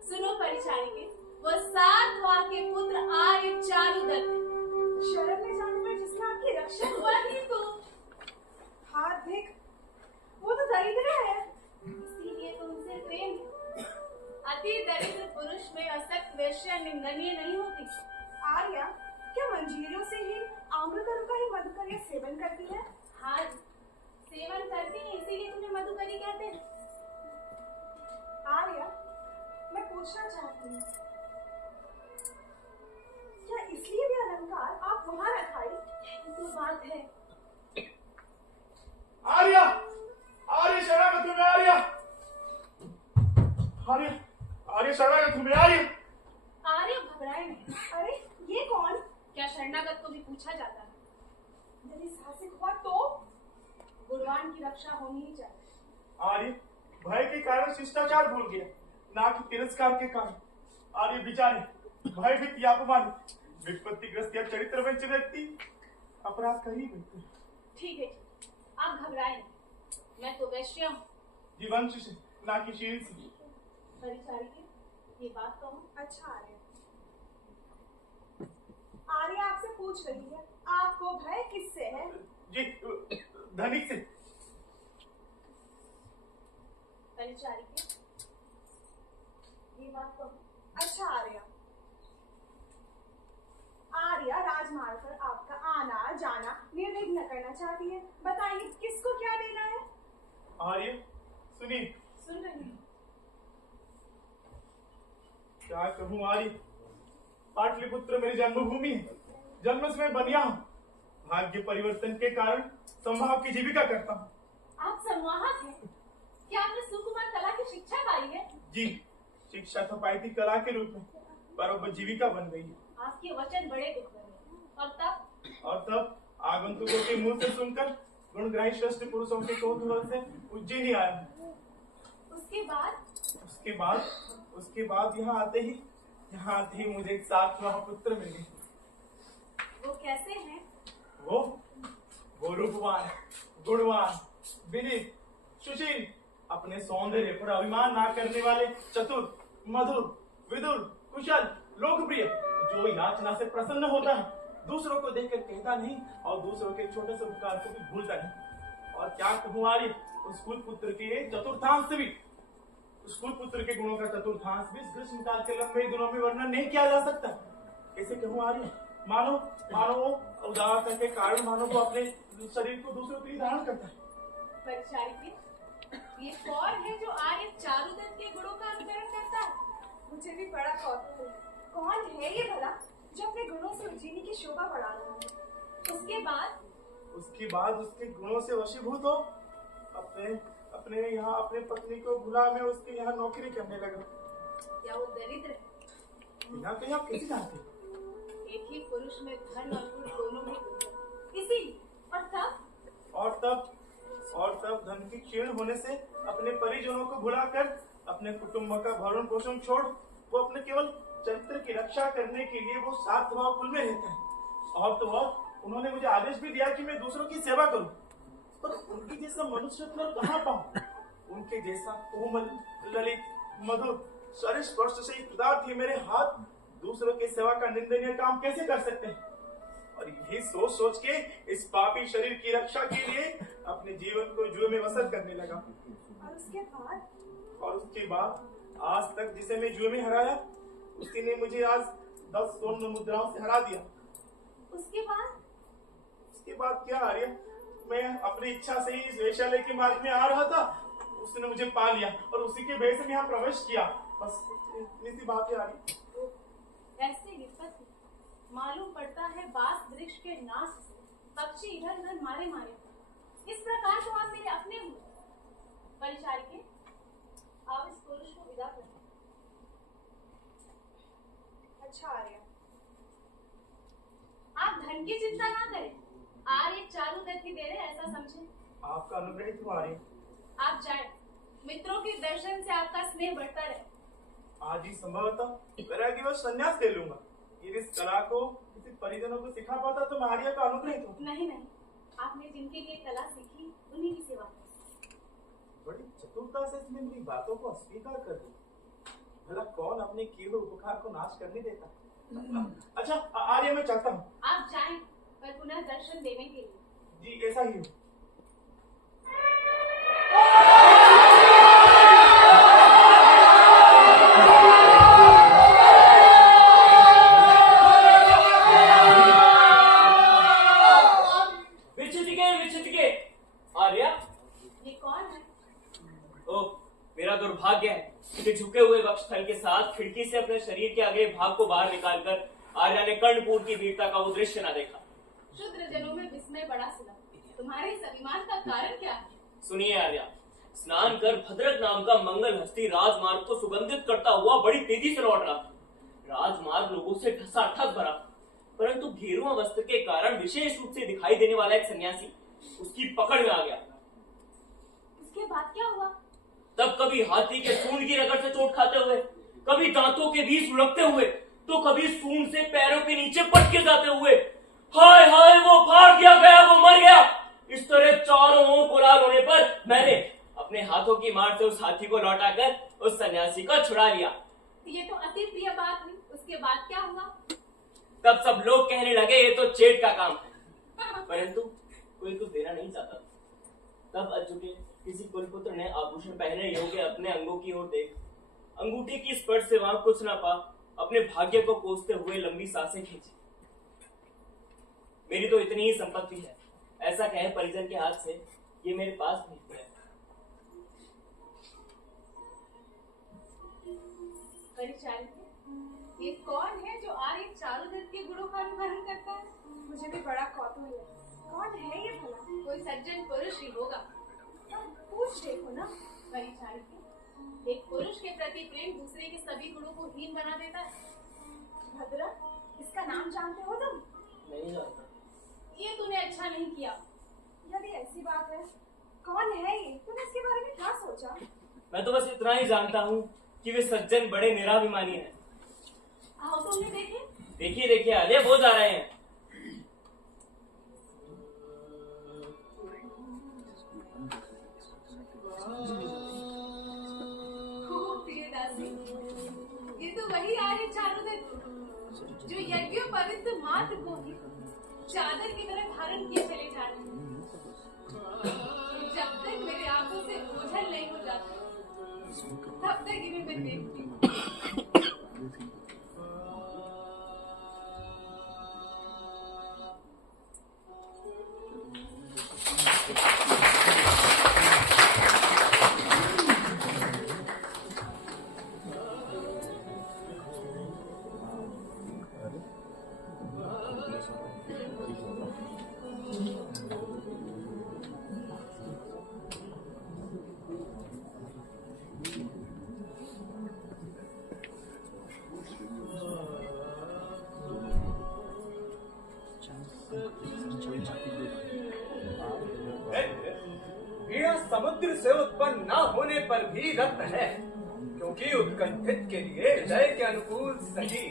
सुनो परिचारिके, वो सातवा के पुत्र आर्य चारुदत्त है। शरण में जाने पर जिसने आपकी रक्षा की। वही तो। हाथ देख, वो तो दरिद्र है। इसीलिए तो उनसे प्रेम है। अति दरिद्र पुरुष में असक्त वेश्या निंदनीय नहीं होती। आर्या, क्या मंजीरियों से ही अमृतरु का ही मधुकर सेवन करती है? हाँ, सेवन करती है, इसीलिए तुम्हें मधुकरी कहते हैं। आर्या, मैं पूछना चाहती हूँ, क्या इसलिए भी अलंकार आप वहाँ रखाई? यही तो बात है। आर्या, आर्य शरणागत में आर्या, आर्य, आर्य शरणागत में आर्य। आर्य घबराए नहीं। अरे ये कौन? क्या शरणागत को भी पूछा जाता है? यदि साहसिक हुआ तो? गुणवान की रक्षा होनी ही चाहिए। आर्य भय के कारण शिष्टाचार भूल गया, ना कि तिरस्कार के कारण। आर्य बेचारे भयभीत या अपमानित, विपत्तिग्रस्त या चरित्रवंचित व्यक्ति अपराध कर ही बैठते हैं। ठीक है, आप घबराए नहीं, मैं तो वैश्य हूँ। जीवंश से, ना कि शील से। परिचारिके, ये बात तो हूँ। अच्छा आर्या, आर्या आपसे पूछ रही है, आपको भय किससे है? जी, धनिक से। परिचारिके, ये बात तो हूँ। अच्छा आर्या, आर्या राजमार्ग पर आपका आना जाना निर्विघ्न करना चाहती है। बताइए किसको क्या देना है? आर्य सुनिए, सुन रही हूँ। क्या कहूँ आर्य, पाटलिपुत्र मेरी जन्मभूमि है, जन्म से मैं बनिया हूँ। भाग्य परिवर्तन के कारण संवाहक की जीविका करता हूँ। आप संवाहक हैं? क्या आपने सुकुमार कला की शिक्षा पाई है? जी, शिक्षा तो पाई थी कला के रूप में, पर अब जीविका बन गई है। आपके वचन बड़े दुख भरे। और तब आगंतुकों के मुंह से सुनकर गुणग्राही श्रेष्ठ पुरुषों के कौतूहल से उज्जैन आया हूँ। उसके बाद यहाँ आते ही मुझे एक सातवां पुत्र मिल गया। वो कैसे हैं? वो रूपवान, गुणवान, विनीत, सुशील, अपने सौंदर्य पर अभिमान ना करने वाले, चतुर, मधुर, विदुर, कुशल, लोकप्रिय, जो याचना से प्रसन्न होता है, दूसरों को देखकर कहता नहीं और दूसरों के छोटे से उपकार को भी भूलता नहीं। और क्या कहूँ आर्य, उस कुल पुत्र के चतुर्थांश से भी, उस कुल पुत्र के गुणों का चतुर्थांश भी ग्रीष्म काल के लंबे दिनों में वर्णन नहीं किया जा सकता। कैसे कहूँ आर्य, मानो वो उदारता के कारण मानो वो अपने शरीर को दूसरों के लिए धारण करता है। परिचारिके, ये कौन है जो आर्य चारुदत्त के गुणों का अनुकरण करता है? मुझे भी बड़ा कौतूहल है। कौन है ये भला जो अपने गुणों से उज्जैनी की शोभा बढ़ा रहा है? उसके बाद उसके गुणों से वशीभूत हो अपने यहाँ अपने पत्नी को भुला में उसके यहाँ नौकरी करने लगा। क्या वो दरिद्र है? यहाँ कहीं आप कैसे जानते? एक ही पुरुष में धन और गुण दोनों में इसीलिए। और तब धन की क्षीण होने से अपने परिजनों को भुलाकर अपने कुटुंब का भरण पोषण छोड़ वो अपने केवल चरित्र की रक्षा करने के लिए वो सातवां कुल में रहता है। और तो और उन्होंने मुझे आदेश भी दिया कि मैं दूसरों की सेवा करूं, पर उनके जैसा मनुष्य कहाँ पाऊं? उनके जैसा कोमल, ललित, मधुर, शरीर स्पर्श से पदार्थ ही मेरे हाथ दूसरों की सेवा का निंदनीय काम कैसे कर सकते हैं? और यही सोच के इस पापी शरीर की रक्षा के लिए अपने जीवन को जुए में बसर करने लगा। और उसके बाद आज तक जिसे मैं जुए में हराया, उसी ने मुझे आज 10 स्वर्ण मुद्राओं से हरा दिया। उसके बाद क्या आर्य, मैं अपनी इच्छा से ही इस वेश्यालय के मार्ग में आ रहा था, उसने मुझे पा लिया और उसी के भेष में यहाँ प्रवेश किया। बस इतनी सी बात है आर्य। ऐसे विपत्ति मालूम पड़ता है बांस वृक्ष के नाश से पक्षी इधर उधर मारे। इस प्रकार तो आप मेरे अपने हुए। परिचारिके, आओ इस पुरुष को विदा करो। अच्छा आर्या, आप धन की चिंता ना करें, आर्य चारू गति दे रहे ऐसा समझे। आपका अनुग्रहित हूँ आर्य। आप जाए, मित्रों के दर्शन से आपका स्नेह बढ़ता रहे। आज ही संभवतः करा कि वह संन्यास ले लूंगा। यदि इस कला को किसी परिजनों को सिखा पाता तो मैं आर्य का अनुग्रहित हूँ। नहीं नहीं, आपने जिनके लिए कला सीखी उन्हीं की सेवा करें। बड़ी चतुरता से इसने मेरी बातों को अस्वीकार कर दिया। भला कौन अपने किए हुए उपकार को नाश करने देता। अच्छा आर्य, मैं चाहता हूँ। आप जाएं, पर पुनः दर्शन देने के लिए। जी ऐसा ही हो। आर्या, ये कौन है? ओह, मेरा दुर्भाग्य है कि झुके हुए वक्षस्थल के साथ खिड़की से अपने शरीर के आगे भाग को बाहर निकालकर आर्या ने कर्णपूर की वीरता का वो दृश्य न देखा। शुद्र जनों में विस्मय बड़ा सुलभ, तुम्हारे इस अभिमान का कारण क्या है? सुनिए आर्या, स्नान कर भद्रक नाम का मंगल हस्ती राजमार्ग को सुगंधित करता हुआ बड़ी तेजी से लौट रहा था। राजमार्ग लोगों से ठसाठस भरा, परंतु गेरुआ वस्त्र के कारण विशेष रूप से दिखाई देने वाला एक सन्यासी उसकी पकड़ में आ गया। इसके बाद क्या हुआ? तब कभी हाथी के सूंड की रगड़ से चोट खाते हुए, कभी दांतों के बीच सुलगते हुए, तो कभी सूंड से पैरों के नीचे पटके जाते हुए, हाय हाय वो फाड़ दिया गया, वो मर गया। इस तरह चारों ओर कोलाहल होने पर मैंने अपने हाथों की मार से उस हाथी को लौटाकर उस सन्यासी को छुड़ा लिया। ये तो अति प्रिय बात हुई। उसके बाद क्या हुआ? तब सब लोग कहने लगे ये तो चेट का काम है, परंतु कोई कुछ देना नहीं चाहता। तब अचूके किसी कुलपुत्र ने आभूषण पहने योग्य अपने अंगों की ओर देख अंगूठी की स्पर्श से वहां कुछ न पा अपने भाग्य को कोसते हुए लंबी सांसें खींची। मेरी तो इतनी ही संपत्ति है, ऐसा कहे परिजन के हाथ से ये मेरे पास नहीं है। परिचारिका, ये कौन है जो आर्य चारुदत्त के गुणों का अनुकरण करता है? मुझे भी बड़ा कौतूहल है। कौन है ये भला? कोई सज्जन पुरुष ही होगा। पूछ देखो ना। परिचारिका, एक पुरुष के प्रति प्रेम दूसरे के सभी गुणों को हीन बना देता है। भद्रा, इसका नाम जानते हो तुम? नहीं जानता। ये तूने अच्छा नहीं किया। यदि ऐसी बात है, कौन है ये? तूने इसके बारे में क्या सोचा? मैं तो बस इतना ही जानता हूँ कि वे सज्जन बड़े निराभिमानी हैं। आओ तो उन्हें देखें। देखिए देखिए आर्य, वो जा रहे हैं। प्रियदासी, ये तो वही आर्य चारुदत्त जो यज्ञोपवीत मात्र को ही चादर की तरह धारण किए चले जा रहे हैं। जब तक मेरे आंखों से ओझल नहीं हो जाता तब तक इन्हें मैं देखती हूँ। वीणा समुद्र से उत्पन्न न होने पर भी रत्न है, क्योंकि उत्कंठित के लिए लय के अनुकूल सही,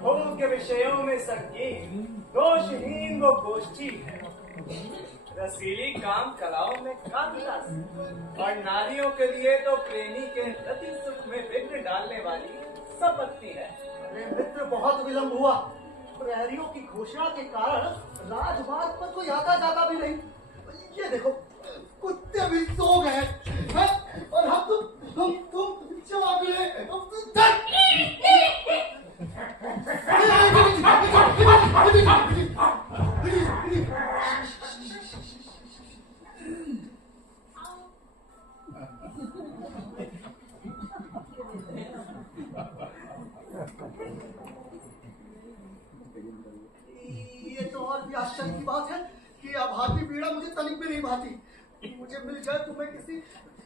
भोग्य विषयों में संगीन, दोषहीन वो गोष्ठी है। रसीली काम कलाओं में काबिलास, और नारियों के लिए तो प्रेमी के रति सुख में विघ्न डालने वाली संपत्ति है। अरे मित्र, बहुत विलंब हुआ। प्रहरियों की घोषणा के कारण राजमार्ग पर कोई आता जाता भी नहीं। ये देखो, कुत्ते भी सो गए हैं, और हम तुम जवाब मिले। ये तो और भी आश्चर्य की बात है कि अभागी पीड़ा मुझे तनिक भी नहीं भाती। मुझे मिल जाए तो मैं किसी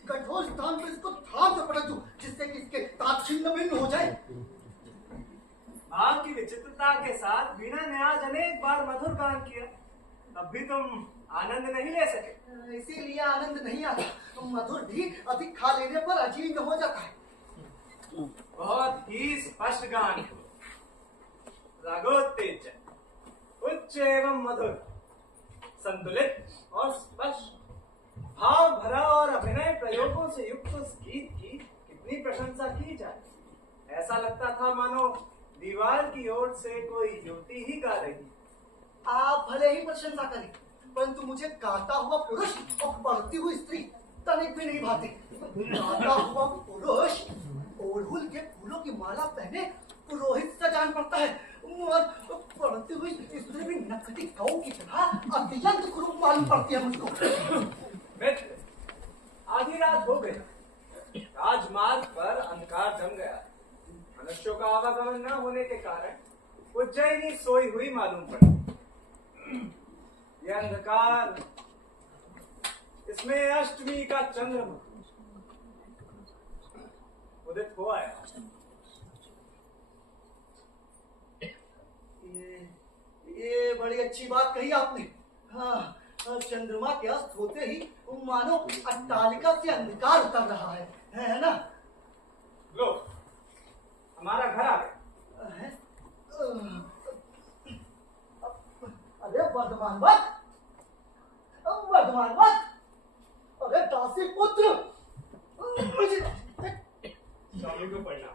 कठोर स्थान पर इसको थाम से पटक दूं, जिससे कि इसके दांत छिन्न भिन्न हो जाए। आपकी विचित्रता के साथ वीणा ने आज अनेक बार मधुर गान किया, तब भी तुम आनंद नहीं ले सके। इसीलिए आनंद नहीं आता। मधुर भी अधिक खा लेने पर अजीर्ण हो जाता है। बहुत ही स्पष्ट गान, रागोत्तेज, उच्च एवं मधुर, संतुलित और स्पष्ट, भाव भरा और अभिनय प्रयोगों से युक्त उस गीत की कितनी प्रशंसा की जाए। ऐसा लगता था मानो दीवार की ओर से कोई युवती ही गा रही। आप भले ही प्रशंसा करें, परंतु मुझे गाता हुआ पुरुष और बढ़ती हुई स्त्री तनिक भी नहीं भाते। गाता हुआ पुरुष ओढ़हुल के फूलों की माला पहने पुरोहित सा जान पड़ता है, और बढ़ती हुई स्त्री भी नकटी गऊ की तरह अत्यंत कुरूप मालूम पड़ती है मुझको। मित्र, आधी रात हो गई, राजमार्ग पर अंधकार जम गया। मनुष्यों का आवागमन न होने के कारण उज्जैनी सोई हुई मालूम पड़ी। यह अंधकार, इसमें अष्टमी का चंद्रमा उदित हो आया। ये बड़ी अच्छी बात कही आपने। हाँ, चंद्रमा के अस्त होते ही मानो अट्टालिका से अंधकार उतर रहा है ना? लो, हमारा घर आ गया। है? अरे वर्धमान वक्त, अरे दासी पुत्र, मुझे स्वामी को पढ़ना।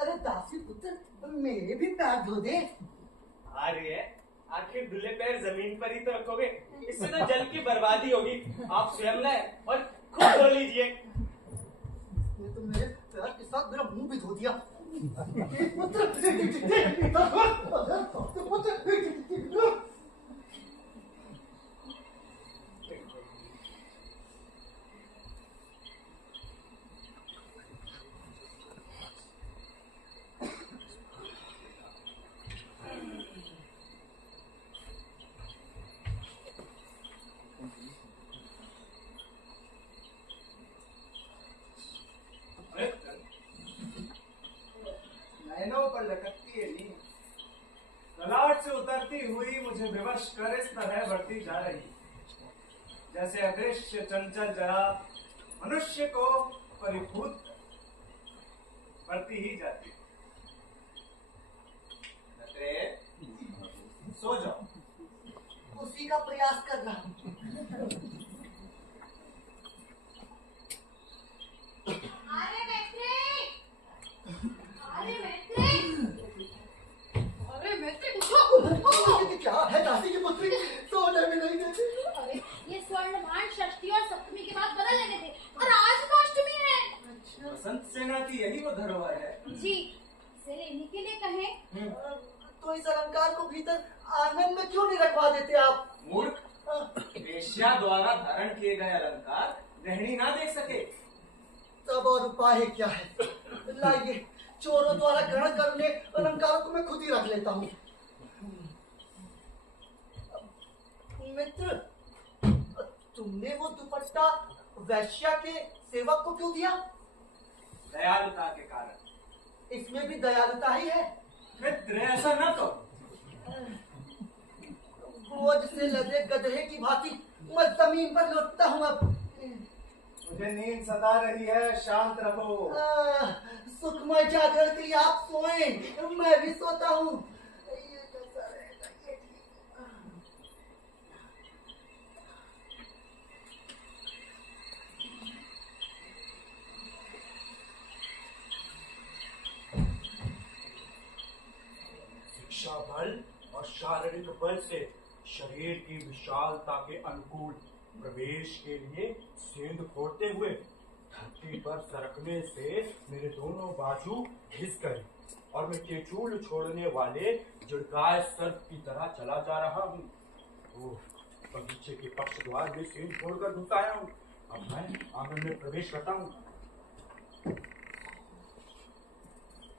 अरे दासी पुत्र, मेरे भी पैर धो दे। अरे आखिर धुले पैर जमीन पर ही तो रखोगे, इससे तो जल की बर्बादी होगी। आप स्वयं लाए और खुद धो लीजिए। ये तो मेरे पैर के साथ मेरा मुंह भी धो दिया। पुत्र, नैनों पर लटकती है नींद, ललाट से उतरती हुई मुझे विवश कर इस तरह बढ़ती जा रही, जैसे अदृश्य चंचल जरा मनुष्य को परिभूत बढ़ती ही जाती। सो जाओ। उसी का प्रयास कर रहा हूँ। क्या है दासी की पुत्री, सोने में नहीं देती। अरे ये स्वर्णमान षष्ठी और सप्तमी के बाद बदल लेने थे, और आज तो अष्टमी है। बसंत सेना की यही वो धरोहर है जी, इसे लेने के लिए कहें। तो इस अलंकार को भीतर आंगन में क्यों नहीं रखवा देते आप? मूर्ख, वेश्या द्वारा धारण किए गए अलंकार गृहिणी ना देख सके। तब और उपाय क्या है? लाइए, चोरों द्वारा ग्रहण करने अलंकारों को मैं खुद ही रख लेता हूँ। मित्र, तुमने वो दुपट्टा वैश्या के सेवक को क्यों दिया? दयालुता के कारण। इसमें भी दयालुता ही है। मित्र, ऐसा न करो। बोझ से लदे गधे की भांति मैं जमीन पर लौटता हूँ अब। मुझे नींद सता रही है, शांत रहो। सुखमय जागरण के लिए आप सोएं, मैं भी सोता हूँ। शिक्षा बल और शारीरिक बल से शरीर की विशालता के अनुकूल प्रवेश के लिए सेंध फोड़ते हुए धरती पर सरकने से मेरे दोनों बाजू घिस गए और मैं केचूल छोड़ने वाले जुड़गाय सर्प की तरह चला जा रहा हूँ। बगीचे के पक्ष द्वार में सेंध छोड़कर घुस आया हूँ। अब मैं आंगन में प्रवेश करता हूँ।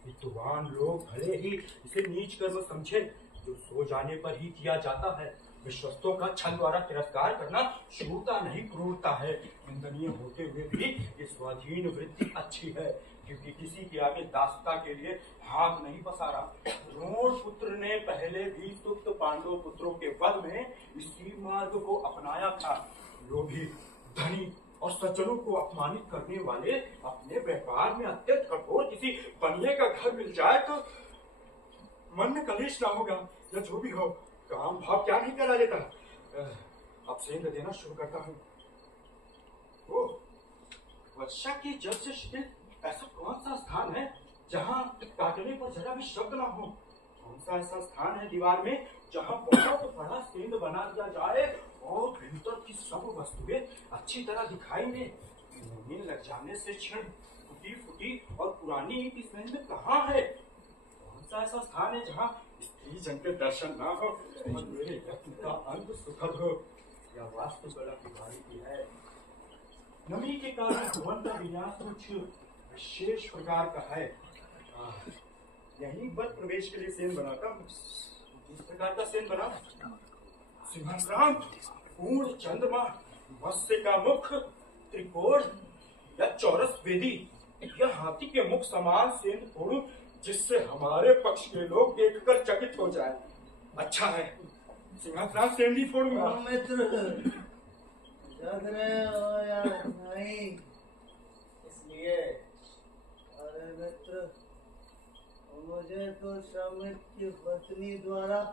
विद्वान लोग भले ही इसे नीच कर्म समझे जो सो जाने पर ही किया जाता है। विश्वस्तों का छल द्वारा तिरस्कार करना शूरता नहीं क्रूरता है। निंदनीय होते हुए भी ये स्वाधीन वृत्ति अच्छी है, क्योंकि किसी के आगे दासता के लिए हाथ नहीं पसारा। द्रोण पुत्र ने पहले भी सुप्त पांडव पुत्रों के वध में इसी मार्ग को अपनाया था। लोभी, धनी और सज्जनों को अपमानित करने वाले अपने व्यापार में अत्यंत कठोर किसी बनिए का घर मिल जाए तो मन में कलेश ना होगा, या जो भी हो काम भाव क्या नहीं करा लेता। अब सेंध देना शुरू करता हूँ। ओ, वर्षा की जब से शिथिल ऐसा कौन सा स्थान है जहाँ काटने पर जरा भी शब्द ना हो? कौन सा ऐसा स्थान है दीवार में जहाँ बहुत बड़ा सेंध बना दिया जाए और भीतर की सब वस्तुएं अच्छी तरह दिखाई दे? नींद लग जाने से क्षण टूटी फूटी और पुरानी ईंट इस सेंध में कहाँ है? कौन सा ऐसा स्थान है जहाँ स्त्री जन के दर्शन ना हो और मेरे यत्न का अंत सुखद हो? यह वास्तु कला की बारीकी है। नमी के कारण भवन का विन्यास कुछ विशेष प्रकार का है। यही वन प्रवेश के लिए सेन बनाता हूँ। इस प्रकार का सेन बना, सिंहासन, पूर्ण चंद्रमा, मत्स्य का मुख, त्रिकोण या चौरस वेदी या हाथी के मुख समान सेन फोड़ू, जिससे हमारे पक्ष के लोग देखकर चकित हो जाए। अच्छा है, सिंहासन सेन ही फोड़ूंगा। मित्र जग रहे हो या नहीं? इसलिए अरे मित्र, मुझे तो श्रमिक की पत्नी द्वारा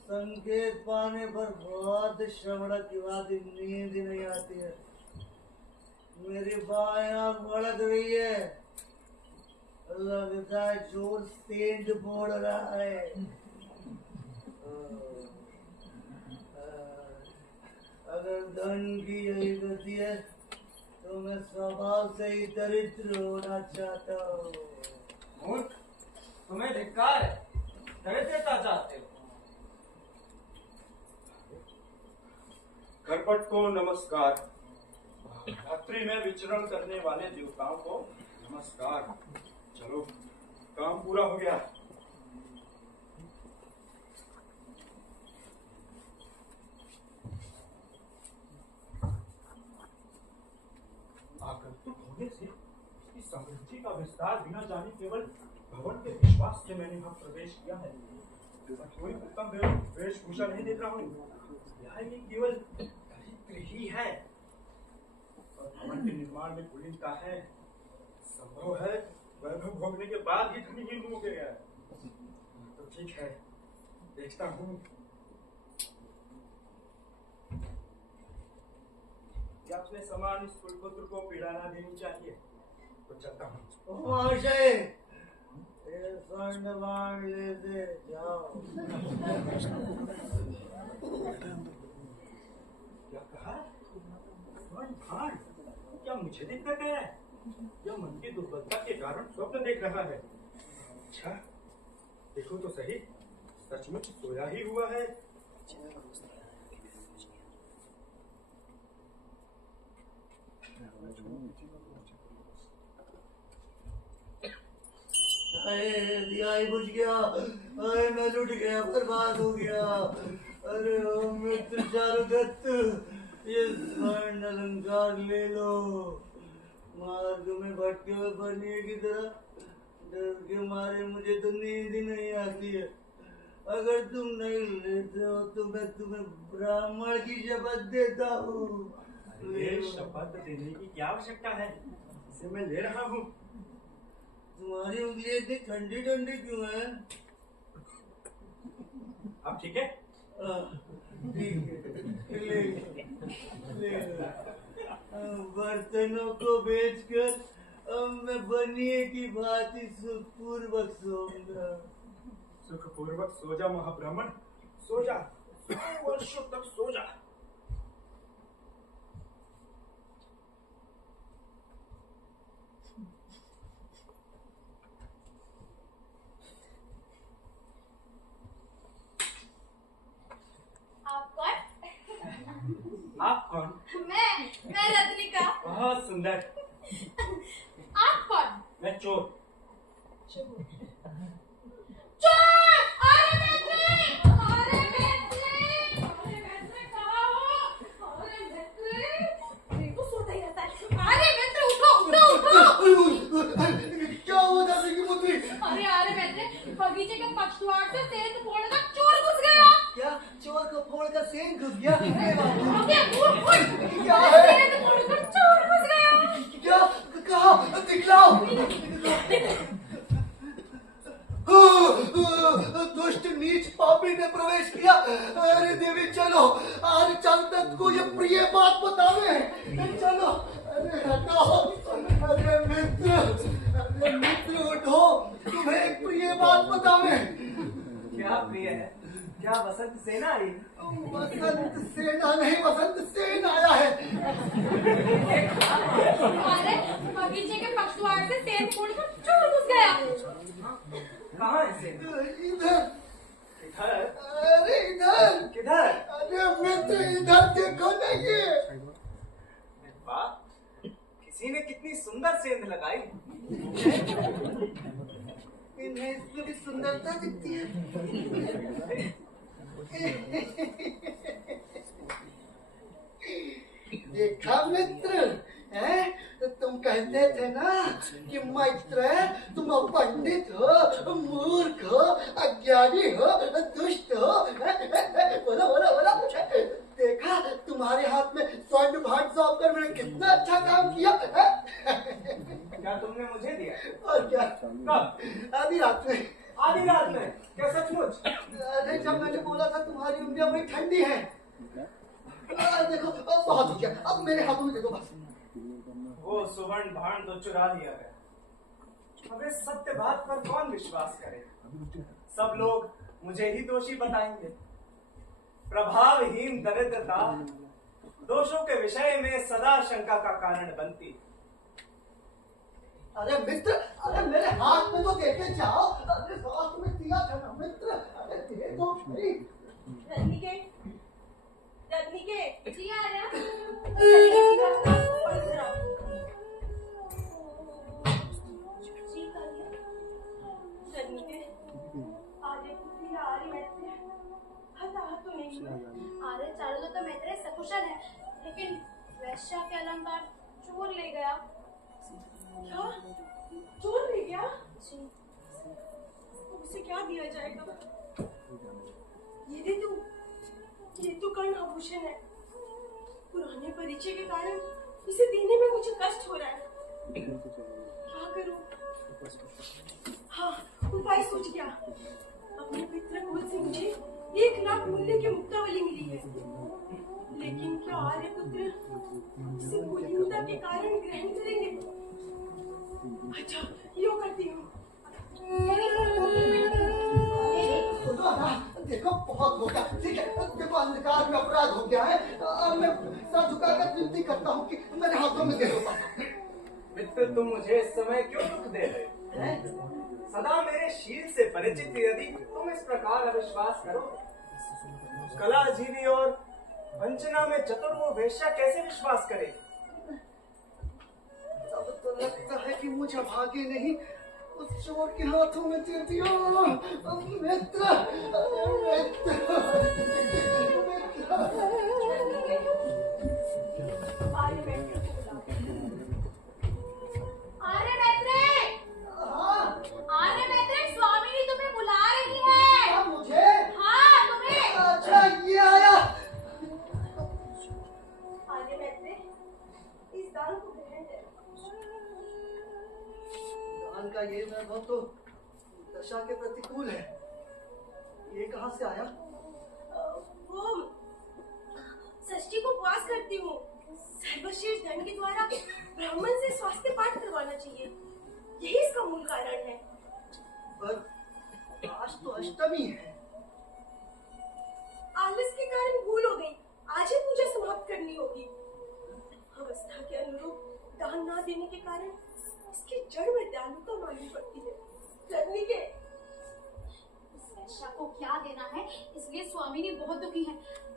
संकेत पाने पर बहुत श्रवण की बात नींद नहीं आती है। मेरी बाएं आंख भड़क रही है, लगता है जोर सेंध बोल रहा है। अगर धन की यही गति है तो मैं स्वभाव से ही दरिद्र होना चाहता हूँ। मूर्ख, तुम्हें धिक्कार है, दरिद्रता चाहते हो। करपट को नमस्कार। रात्रि में विचरण करने वाले देवताओं को नमस्कार। चलो, काम पूरा हो गया। आगंतुक होने से इसकी समृद्धि का विस्तार बिना जाने केवल भवन के विश्वास से मैंने यहाँ प्रवेश किया है। कोई उत्तम वेशभूषा नहीं देख रहा हूँ। यहाँ ये केवल दरिद्र ही है और भवन के निर्माण में कुलीनता है। संभव है वैभव भोगने के बाद ही धनीहीन हो गया। तो ठीक है, देखता हूँ। अपने समान इस कुलपुत्र को पीड़ा ना देनी चाहिए। तो चलता हूँ। महाशय, स्वर्ण बाण लेते जाओ। क्या कहा? स्वर्ण बाण? क्या मुझे देखना गया है? या मन की दुर्बलता के कारण स्वप्न देख रहा है? अच्छा, देखो तो सही, सचमुच सोया ही हुआ है। दिया ही बुझ गया। अरे मैं लुट गया, बर्बाद हो गया। अरे ओ मित्र चारुदत्त, ये स्वर्ण अलंकार ले लो। मार्ग में भटके हुए बनिए की तरह डर के मारे मुझे तो नींद ही नहीं आती है। अगर तुम नहीं लेते हो तो मैं तुम्हें ब्राह्मण की शपथ देता हूँ। शपथ देने की क्या आवश्यकता है? इसे मैं ले रहा हूँ। तुम्हारी उंगलियां इतनी ठंडी ठंडी क्यों है? अब ठीक है? ठीक है, ले लो। बर्तनों को बेचकर अब मैं बनिए की भांति सुखपूर्वक सोऊंगा। सुखपूर्वक सो जा महाब्राह्मण, सो जा, 100 वर्षों तक सो जा। आप कौन? मैं रत्निका। बहुत सुंदर। आप कौन? मैं चोर। चोर! अरे मैत्रे! अरे मैत्रे! अरे मैत्रे कहाँ हो? अरे मैत्रे! देखो सोता ही रहता है। अरे मैत्रे उठो उठो उठो! क्या हुआ दादी की पुत्री? अरे मैत्रे बगीचे के पछुआड़ से सेंध फोड़कर चोर घुस गया। क्या चोर को फोड़कर सेन घुस गया? अबे उठ उठ! क्या है? सेंध फोड़कर चोर घुस गया। क्या कहा? दिखलाओ। दुष्ट नीच पापी ने प्रवेश किया। अरे देवी चलो, आज चंदन को ये प्रिय बात बतावे। चलो, अरे हटाओ। अरे मित्र उठो, तुम्हें एक प्रिय बात बतावे। क्या प्रिय है? क्या वसंत सेना आई? वसंत सेना नहीं, वसंत सेन आया है। अरे बगीचे के पछुआड़ से सेंध फोड़कर चोर घुस गया। कहाँ है सेन? इधर, इधर? अरे इधर। किधर? अरे मित्र इधर देखो ना ये। वाह, किसी ने कितनी सुंदर सेंध लगाई। इन्हें इसमें भी सुंदरता दिखती है। देखा मित्र, हैं? तुम कहते थे ना कि मैत्र तुम पंडित हो, मूर्ख हो, अज्ञानी हो, दुष्ट हो। बोलो बोलो बोलो। देखा तुम्हारे हाथ में स्वर्ण भाट सौंप कर मैंने कितना अच्छा काम किया। क्या तुमने मुझे दिया? और क्या? कब? आधी रात में। आधी रात में? क्या सचमुच? अरे जब मैंने बोला था तुम्हारी उंगलियां बड़ी ठंडी हैं। देखो अब बहुत हो गया, अब मेरे हाथों में देखो बस। वो सुवर्ण भांड तो चुरा लिया गया। अब इस सत्य बात पर कौन विश्वास करे? सब लोग मुझे ही दोषी बताएंगे। प्रभावहीन दरिद्रता दोषों के विषय में सदा शंका का कारण बनती। अरे मित्र, अरे मेरे हाथ में तो देखे जाओ। अरे हाथ में दिया था ना मित्र, अरे दे दो भाई। रजनी के जी आ रहा। जी कहिए। रजनी के आर्य पुत्री आर्य मैत्री हताहत तो नहीं हुआ। आर्य चारों तो मैत्रेय सकुशल है, लेकिन वैश्या के अलंकार चोर ले गया। क्या? चोर ले गया? जी। तो उसे क्या दिया जाएगा? ये तो कर्ण आभूषण है। पुराने परिचय के कारण इसे देने में मुझे कष्ट हो रहा है। क्या करूं? हाँ, उपाय सूझ गया। अपने पितृ कुल से मुझे 1 लाख मूल्य की मुक्तावली मिली है। लेकिन क्या आर्यपुत्र इसे बुद्धिमत्ता के कारण ग्रहण करेंगे? अच्छा, यो करती हूँ। देखो बहुत हो गया, ठीक है। देखो अंधकार में अपराध हो गया है। मैं सर झुकाकर विनती करता हूँ कि मेरे हाथों में दे दो। मित्र तुम मुझे इस समय क्यों दुख दे रहे हो? सदा मेरे शील से परिचित यदि तुम इस प्रकार अविश्वास करो, कला जीवी और वंचना में चतुर वो वेश्या कैसे विश्वास करे? अब तो लगता है कि मुझे भागे नहीं, उस चोर के हाथों में दे दिया। मित्र, आर्य मैत्रेय! हाँ, आर्य मैत्रेय, स्वामिनी तुम्हें बुला रही है। क्या मुझे? हाँ तुम्हें। अच्छा ये आया। आर्य मैत्रेय, इस दान को ग्रहण करें। दान का ये वैभव तो दशा के प्रतिकूल है। ये कहाँ से आया? वो षष्ठी को उपवास करती हूँ। सर्वश्रेष्ठ धन के द्वारा ब्राह्मण से स्वास्थ्य पाठ करवाना चाहिए, यही इसका मूल कारण है। पर आज तो अष्टमी है। आलस के कारण भूल हो गई। आज ही पूजा समाप्त करनी होगी। अवस्था के अनुरूप दान ना देने के कारण इसकी जड़ में दयालुता मालूम पड़ती है। रजनी के इस वैश्या को क्या देना है, इसलिए स्वामिनी बहुत दुखी है।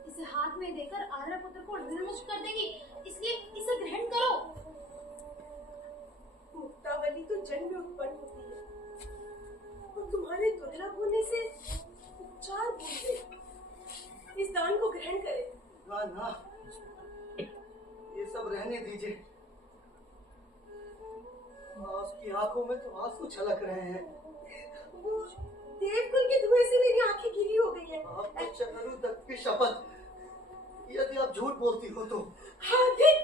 इसे हाथ में देकर आर्य पुत्र को निर्मुक्त कर देगी, इसलिए इसे ग्रहण करो। मुक्तावली तो जन्म में उत्पन्न होती है, तुम्हारे दुर्लभ होने से उपचार भूल गए। इस दान को ग्रहण करें। ना ना, ये सब रहने दीजिए। उसकी आंखों में तो आंसू छलक रहे हैं। वो देवकुल के धुएं से मेरी आंखें गीली हो गई है। आपके चक्रु दत्त की शपथ, यदि आप झूठ बोलती हो तो। हाँ देख,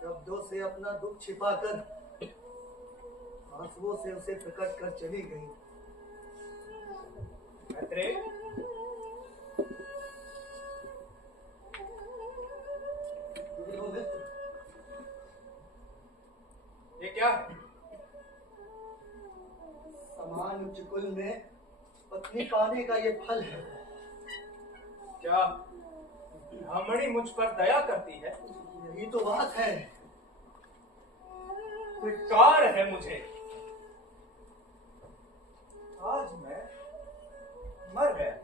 शब्दों से अपना दुख छिपाकर आंसुओं से उसे प्रकट कर चली गई। मैत्रेय, मेरे मित्र, ये क्या है? समान उच्च कुल में पत्नी पाने का ये फल है। क्या ब्राह्मणी मुझ पर दया करती है? यही तो बात है। धिक्कार है मुझे। आज मैं मर गया।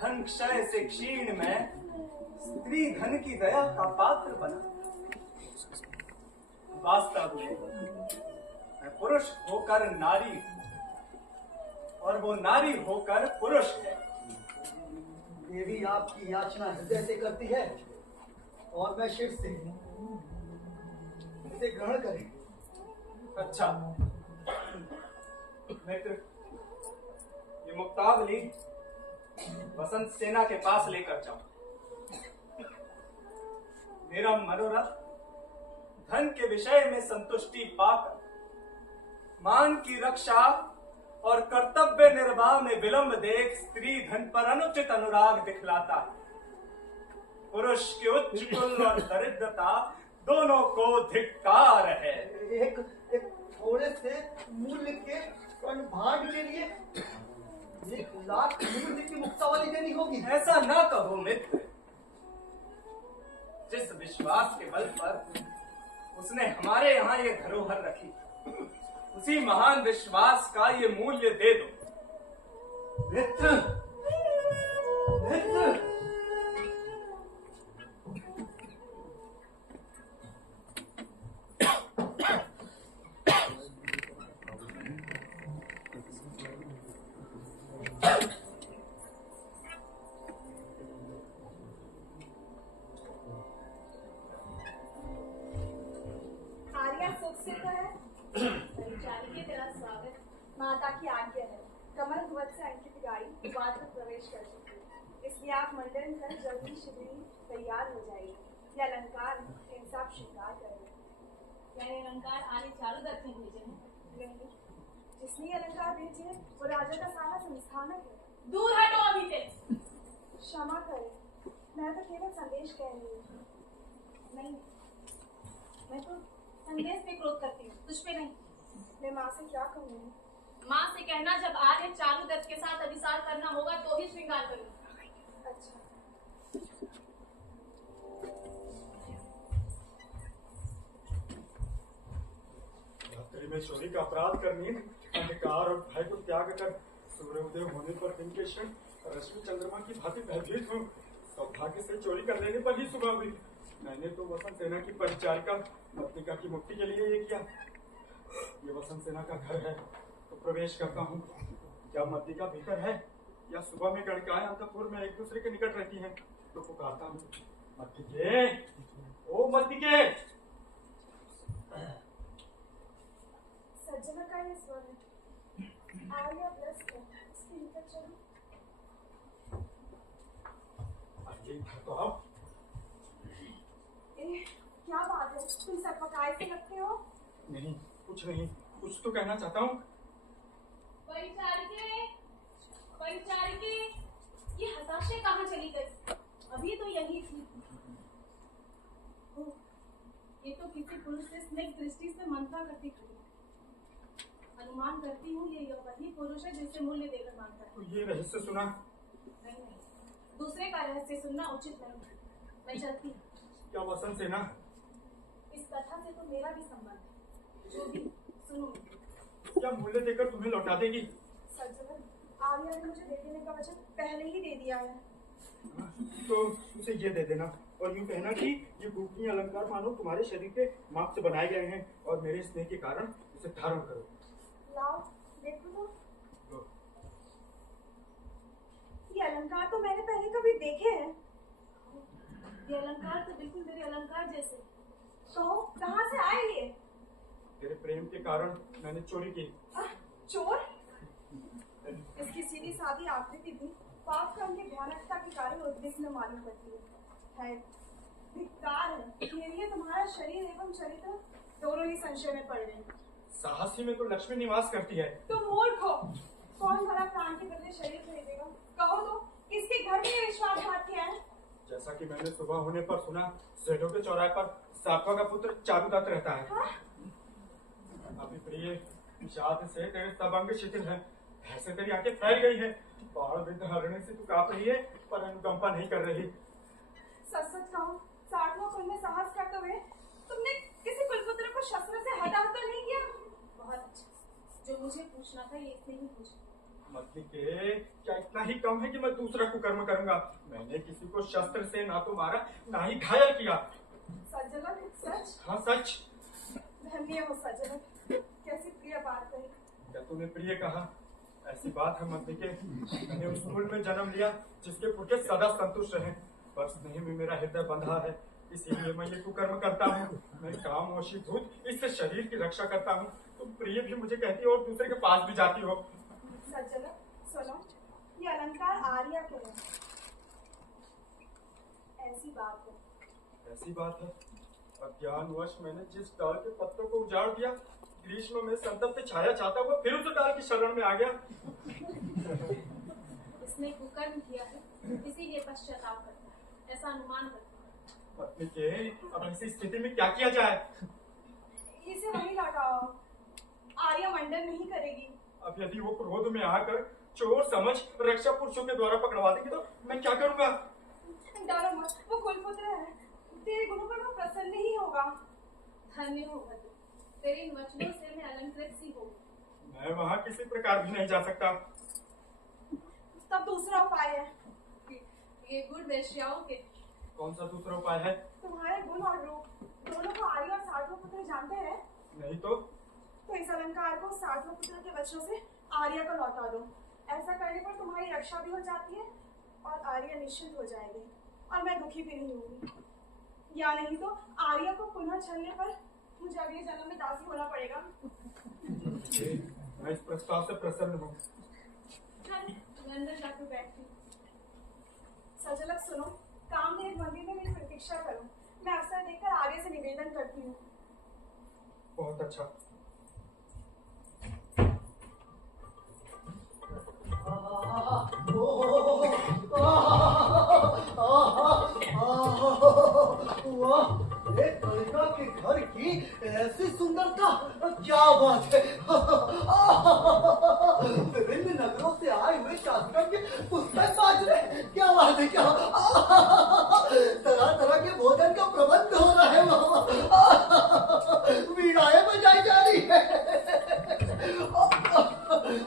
धन क्षय से क्षीण में स्त्री धन की दया का पात्र बना। वास्तव में मैं पुरुष होकर नारी हूं और वो नारी होकर पुरुष है। देवी आपकी याचना हृदय से करती है और मैं शिव से। इसे ग्रहण करें। अच्छा मित्र, ये मुक्तावली वसंत सेना के पास लेकर जाओ। मेरा मनोरथ धन के विषय में संतुष्टि पाकर मान की रक्षा और कर्तव्य निर्वाह में विलंब देख स्त्री धन पर अनुचित अनुराग दिखलाता है। पुरुष की उच्च कुल और दरिद्रता दोनों को धिक्कार है। एक थोड़े से मूल्य के भाग के लिए 1,00,000 मूल्य की मुक्तावली देनी होगी। ऐसा ना कहो मित्र। जिस विश्वास के बल पर उसने हमारे यहाँ ये धरोहर रखी, उसी महान विश्वास का ये मूल्य दे दो। मित्र, मित्र, आर्या सुख से तो है। परिचारिके तेरा स्वागत। माता की आज्ञा है। कमल ध्वज से अंकित गाड़ी द्वार पर प्रवेश कर चुकी है, इसलिए आप मंडन कर जल्दी शीघ्र तैयार हो जाइए। ये अलंकार इंसाफ श्रृंगार करेंगे। क्या ये अलंकार आर्य चारुदत्त ने भेजे हैं? नहीं, जिसने अलंकार भेजे हैं वो राजा का सारा संस्थानक है। दूर हटो अभी से। क्षमा करें, मैं तो केवल संदेश कह रही हूँ। नहीं, मैं तो संदेश पे क्रोध करती हूँ, तुझ पे नहीं। मैं माँ से क्या कहूँगी? माँ से कहना जब आर्य चारुदत्त के साथ अभिसार करना होगा तो ही श्रृंगार करूँ। अच्छा, रात्रि में चोरी का अपराध करने, अंधकार और भय को त्याग कर सूर्योदय होने पर दिन के क्षण रश्मि चंद्रमा की भांति भयभीत हूँ। सौभाग्य से चोरी कर लेने पर ही सुबह हुई। मैंने तो वसंत सेना की परिचारिका मत्तिका की मुक्ति के लिए ये किया। ये वसंत सेना का घर है तो प्रवेश करता हूँ। क्या मत्तिका भीतर है या सुबह में गणकाएं अंतपुर में एक दूसरे के निकट रहती हैं तो पुकारता हूँ, मत्तिके, ओ मत्तिके। सज्जना का ये स्वर है। आर्या प्लस है, उसके निकट चलो। तो आओ। क्या बात है, तुम सकपकाए से लगते हो? नहीं, कुछ नहीं, कुछ तो कहना चाहता हूँ। परिचारिके, परिचारिके, ये हताशे कहाँ चली गई? अभी तो यही थी। ओह, ये तो किसी पुरुष से स्निग्ध दृष्टि से मंत्रा करती खड़ी है। अनुमान करती हूँ ये वही पुरुष है जिसे मूल्य देकर मांगता है। तो ये रहस्य सुना? नहीं, दूसरे का रहस्य सुनना उचित नहीं। मैं चलती हूँ। क्या वसंत सेना? इस कथा से तो मेरा भी संबंध है। जो भी सुनो। क्या मूल्य देकर तुम्हें लौटा देगी? सज्जन, आर्या ने मुझे दे देने का वचन पहले ही दे दिया है। तो उसे ये दे देना। और यूं कहना कि ये गोपनीय अलंकार मानो तुम्हारे शरीर के माप से बनाए गए हैं और मेरे स्नेह के कारण इसे धारण करो। लाओ देखो तो, लो। ये अलंकार तो मैंने पहले कभी देखे हैं। ये अलंकार तो बिल्कुल मेरे अलंकार जैसे। कहो कहाँ से आए ये? तेरे प्रेम के कारण मैंने चोरी की। चोर? इसकी सीधी सादी आकृति भी पाप कर्म की भयानकता के कारण उद्विग्न मालूम पड़ती है। धिक्कार है, मेरे लिए तुम्हारा शरीर एवं चरित्र दोनों ही संशय में पड़ रहे। साहसी में तो लक्ष्मी निवास करती है। तुम मूर्ख हो। कौन भला प्राण के बदले शरीर खरीदेगा? कहो तो, किसके घर में ये विश्वासघात किया है? जैसा कि मैंने सुबह होने पर सुना, सेठों के चौराहे पर साफा का पुत्र चारुदत्त रहता है। हाँ? अभी प्रिय विषाद से तेरे सब अंग शिथिल है, ऐसे तेरी आंखें फैल गई है, बाढ़ विद्ध हरने से तू कांप रही है पर अनुकंपा नहीं कर रही। सच सच कहो, 60वां कुल में साहस करते हुए तुमने किसी कुलपुत्र को शस्त्र से हटाव तो नहीं किया? बहुत अच्छा, जो मुझे पूछना था ये इसने ही पूछा। मत्ती के क्या इतना ही कम है कि मैं दूसरा कुकर्म करूंगा? मैंने किसी को शस्त्र से ना तो मारा ना ही घायल किया। सज्जनक सच? हाँ सच। धन्य हो सज्जनक, कैसी प्रिय बात कही। क्या तूने प्रिय कहा? ऐसी बात है मत्ती के, मैंने उस कुल में जन्म लिया जिसके पुरखे सदा संतुष्ट रहे, पर स्नेह में मेरा हृदय बंधा है, इसीलिए मैं ये कुकर्म करता हूँ। मैं काम वशीभूत इससे शरीर की रक्षा करता हूँ। तुम प्रिय भी मुझे कहती हो और दूसरे के पास भी जाती हो। सज्जनक सुनो, ये अलंकार आर्या के है। ऐसी बात है। ऐसी बात है, अज्ञानवश मैंने जिस डाल के पत्तों को उजाड़ दिया, ग्रीष्म में संतप्त छाया चाहता हुआ फिर उस डाल की शरण में आ गया। इसने कुकर्म किया है, इसीलिए पश्चाताप करता है, ऐसा अनुमान करता है। पत्नी के अब ऐसी स्थिति में क्या किया जाए? इसे वहीं लौटाओ, आर्या मंडन नहीं करेगी। अब यदि वो क्रोध में आकर चोर समझ रक्षा पुरुषों के द्वारा पकड़वा देगी तो मैं क्या करूंगा? डरो मत, वो कुलपुत्र है, तेरे गुणों पर वो प्रसन्न ही होगा। धन्य हो भद्र, तेरे इन वचनों से मैं अलंकृत सी हो गई। मैं वहाँ किसी प्रकार भी नहीं जा सकता। तब दूसरा उपाय है। ये गुण वेश्याओं के। कौन सा दूसरा उपाय है? तुम्हारे गुण और रूप दोनों को आर्य और 60वां पुत्र जानते हैं। नहीं तो इस अलंकार को 60वां पुत्र के वचनों से आर्या को लौटा दो। ऐसा करने पर तुम्हारी रक्षा भी हो जाती है और आर्या निश्चिंत हो जाएगी और मैं दुखी भी नहीं होंगी। या नहीं तो आर्या को पुनः छलने पर मुझे अगले जन्म में दासी होना पड़ेगा। मैं इस प्रस्ताव से प्रसन्न हूँ। चल, मैं अंदर जाकर बैठती हूँ। सजलक सुनो, कामदेव मंदिर में मेरी प्रतीक्षा करो। मैं अवसर देखकर आर्य से निवेदन करती हूँ। बहुत अच्छा। कलिका के घर की ऐसी सुंदरता, क्या बात है। विभिन्न नगरों से आए हुए शास्त्रों के पुस्तक बाज रहे, क्या बात है। क्या तरह तरह के भोजन का प्रबंध हो रहा है वहाँ, वीणाएं बजाई जा रही है,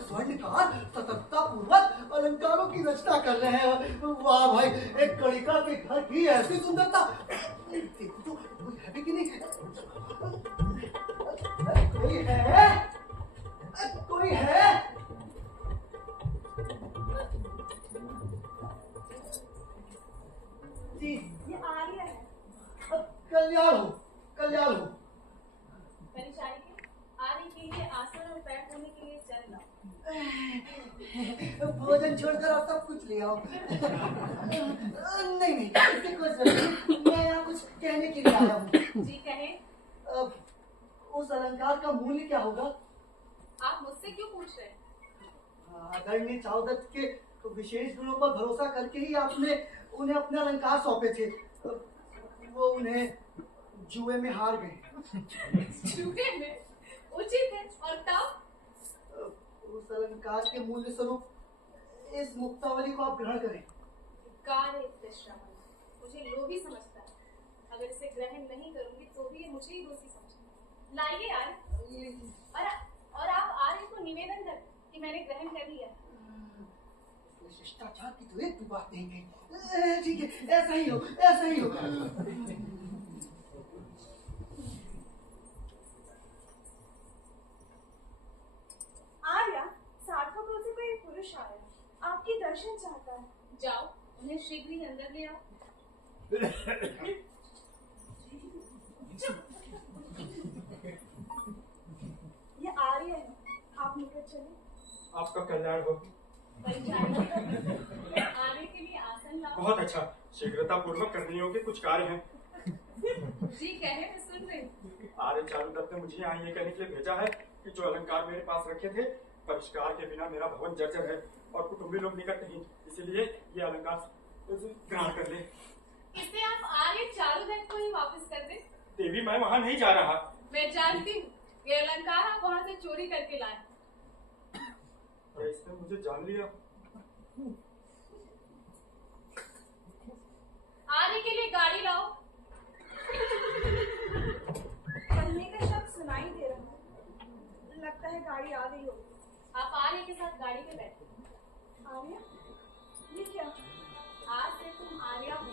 स्वर्णकार सतर्कता पूर्वक अलंकारों की रचना कर रहे हैं। वाह भाई, एक कलिका के घर की ऐसी सुंदरता। देखो तो कोई है भी कि नहीं? कोई है? कोई है? जी, ये आर्य है। कल्याण हो, कल्याण हो। परिचारी के आने के लिए आसन और पैर धोने के लिए चल लाओ। भोजन छोड़कर आप सब कुछ ले आओ। नहीं नहीं, इसकी कोई जरूरत नहीं। मैं यहाँ कुछ कहने के लिए आया हूँ। जी कहे। उस अलंकार का मूल्य क्या होगा? आप मुझसे क्यों पूछ रहे हैं? आदरणीय चारुदत्त के विशेष गुणों पर भरोसा करके ही आपने उन्हें अपने अलंकार सौंपे थे। वो उन्हें जुए में हार गए। जुए में? उचित है। और तब उस अलंकार के मूल्य स्वरूप इस मुक्तावली को आप ग्रहण करें। मुझे लोभी समझता है। अगर इसे ग्रहण नहीं करूंगी तो भी ये मुझे ही दोषी समझेगा। लाइए यार। और आप आर्य को निवेदन कर कि मैंने ग्रहण कर लिया। शिष्टाचार की तो एक भी बात नहीं कही। ठीक है, ऐसा ही हो, ऐसा ही हो। आर्या, सार्थकपुर से कोई पुरुष आया, आपके दर्शन चाहता है। जाओ, उन्हें शीघ्र ही अंदर ले आओ। ये आर्य है, आप निकट चले। आपका कल्याण हो। परिचारिका, आर्य के लिए आसन लाओ। बहुत अच्छा, शीघ्रता पूर्वक करनी होगी, कुछ कार्य हैं। जी कहे, मैं सुन रही हूँ। आर्य चारुदत्त ने मुझे यहाँ ये कहने के लिए भेजा है कि जो अलंकार मेरे पास रखे थे, परिष्कार के बिना मेरा भवन जर्जर है और कुटुंबी लोग निकट नहीं, इसलिए ये अलंकार ग्रहण कर ले। इसे आप आर्य चारुदत्त को ही वापस कर दे। देवी, मैं वहाँ नहीं जा रहा। मैं जानती हूँ, ये अलंकार आप वहाँ से चोरी करके लाए। और इसने मुझे जान लिया। आर्य के लिए गाड़ी लाओ। चलने का शब्द सुनाई दे रहा है, लगता है गाड़ी आ गई होगी। आप आर्य के साथ गाड़ी में बैठो। आर्या, ये क्या? आज से तुम आर्या हो।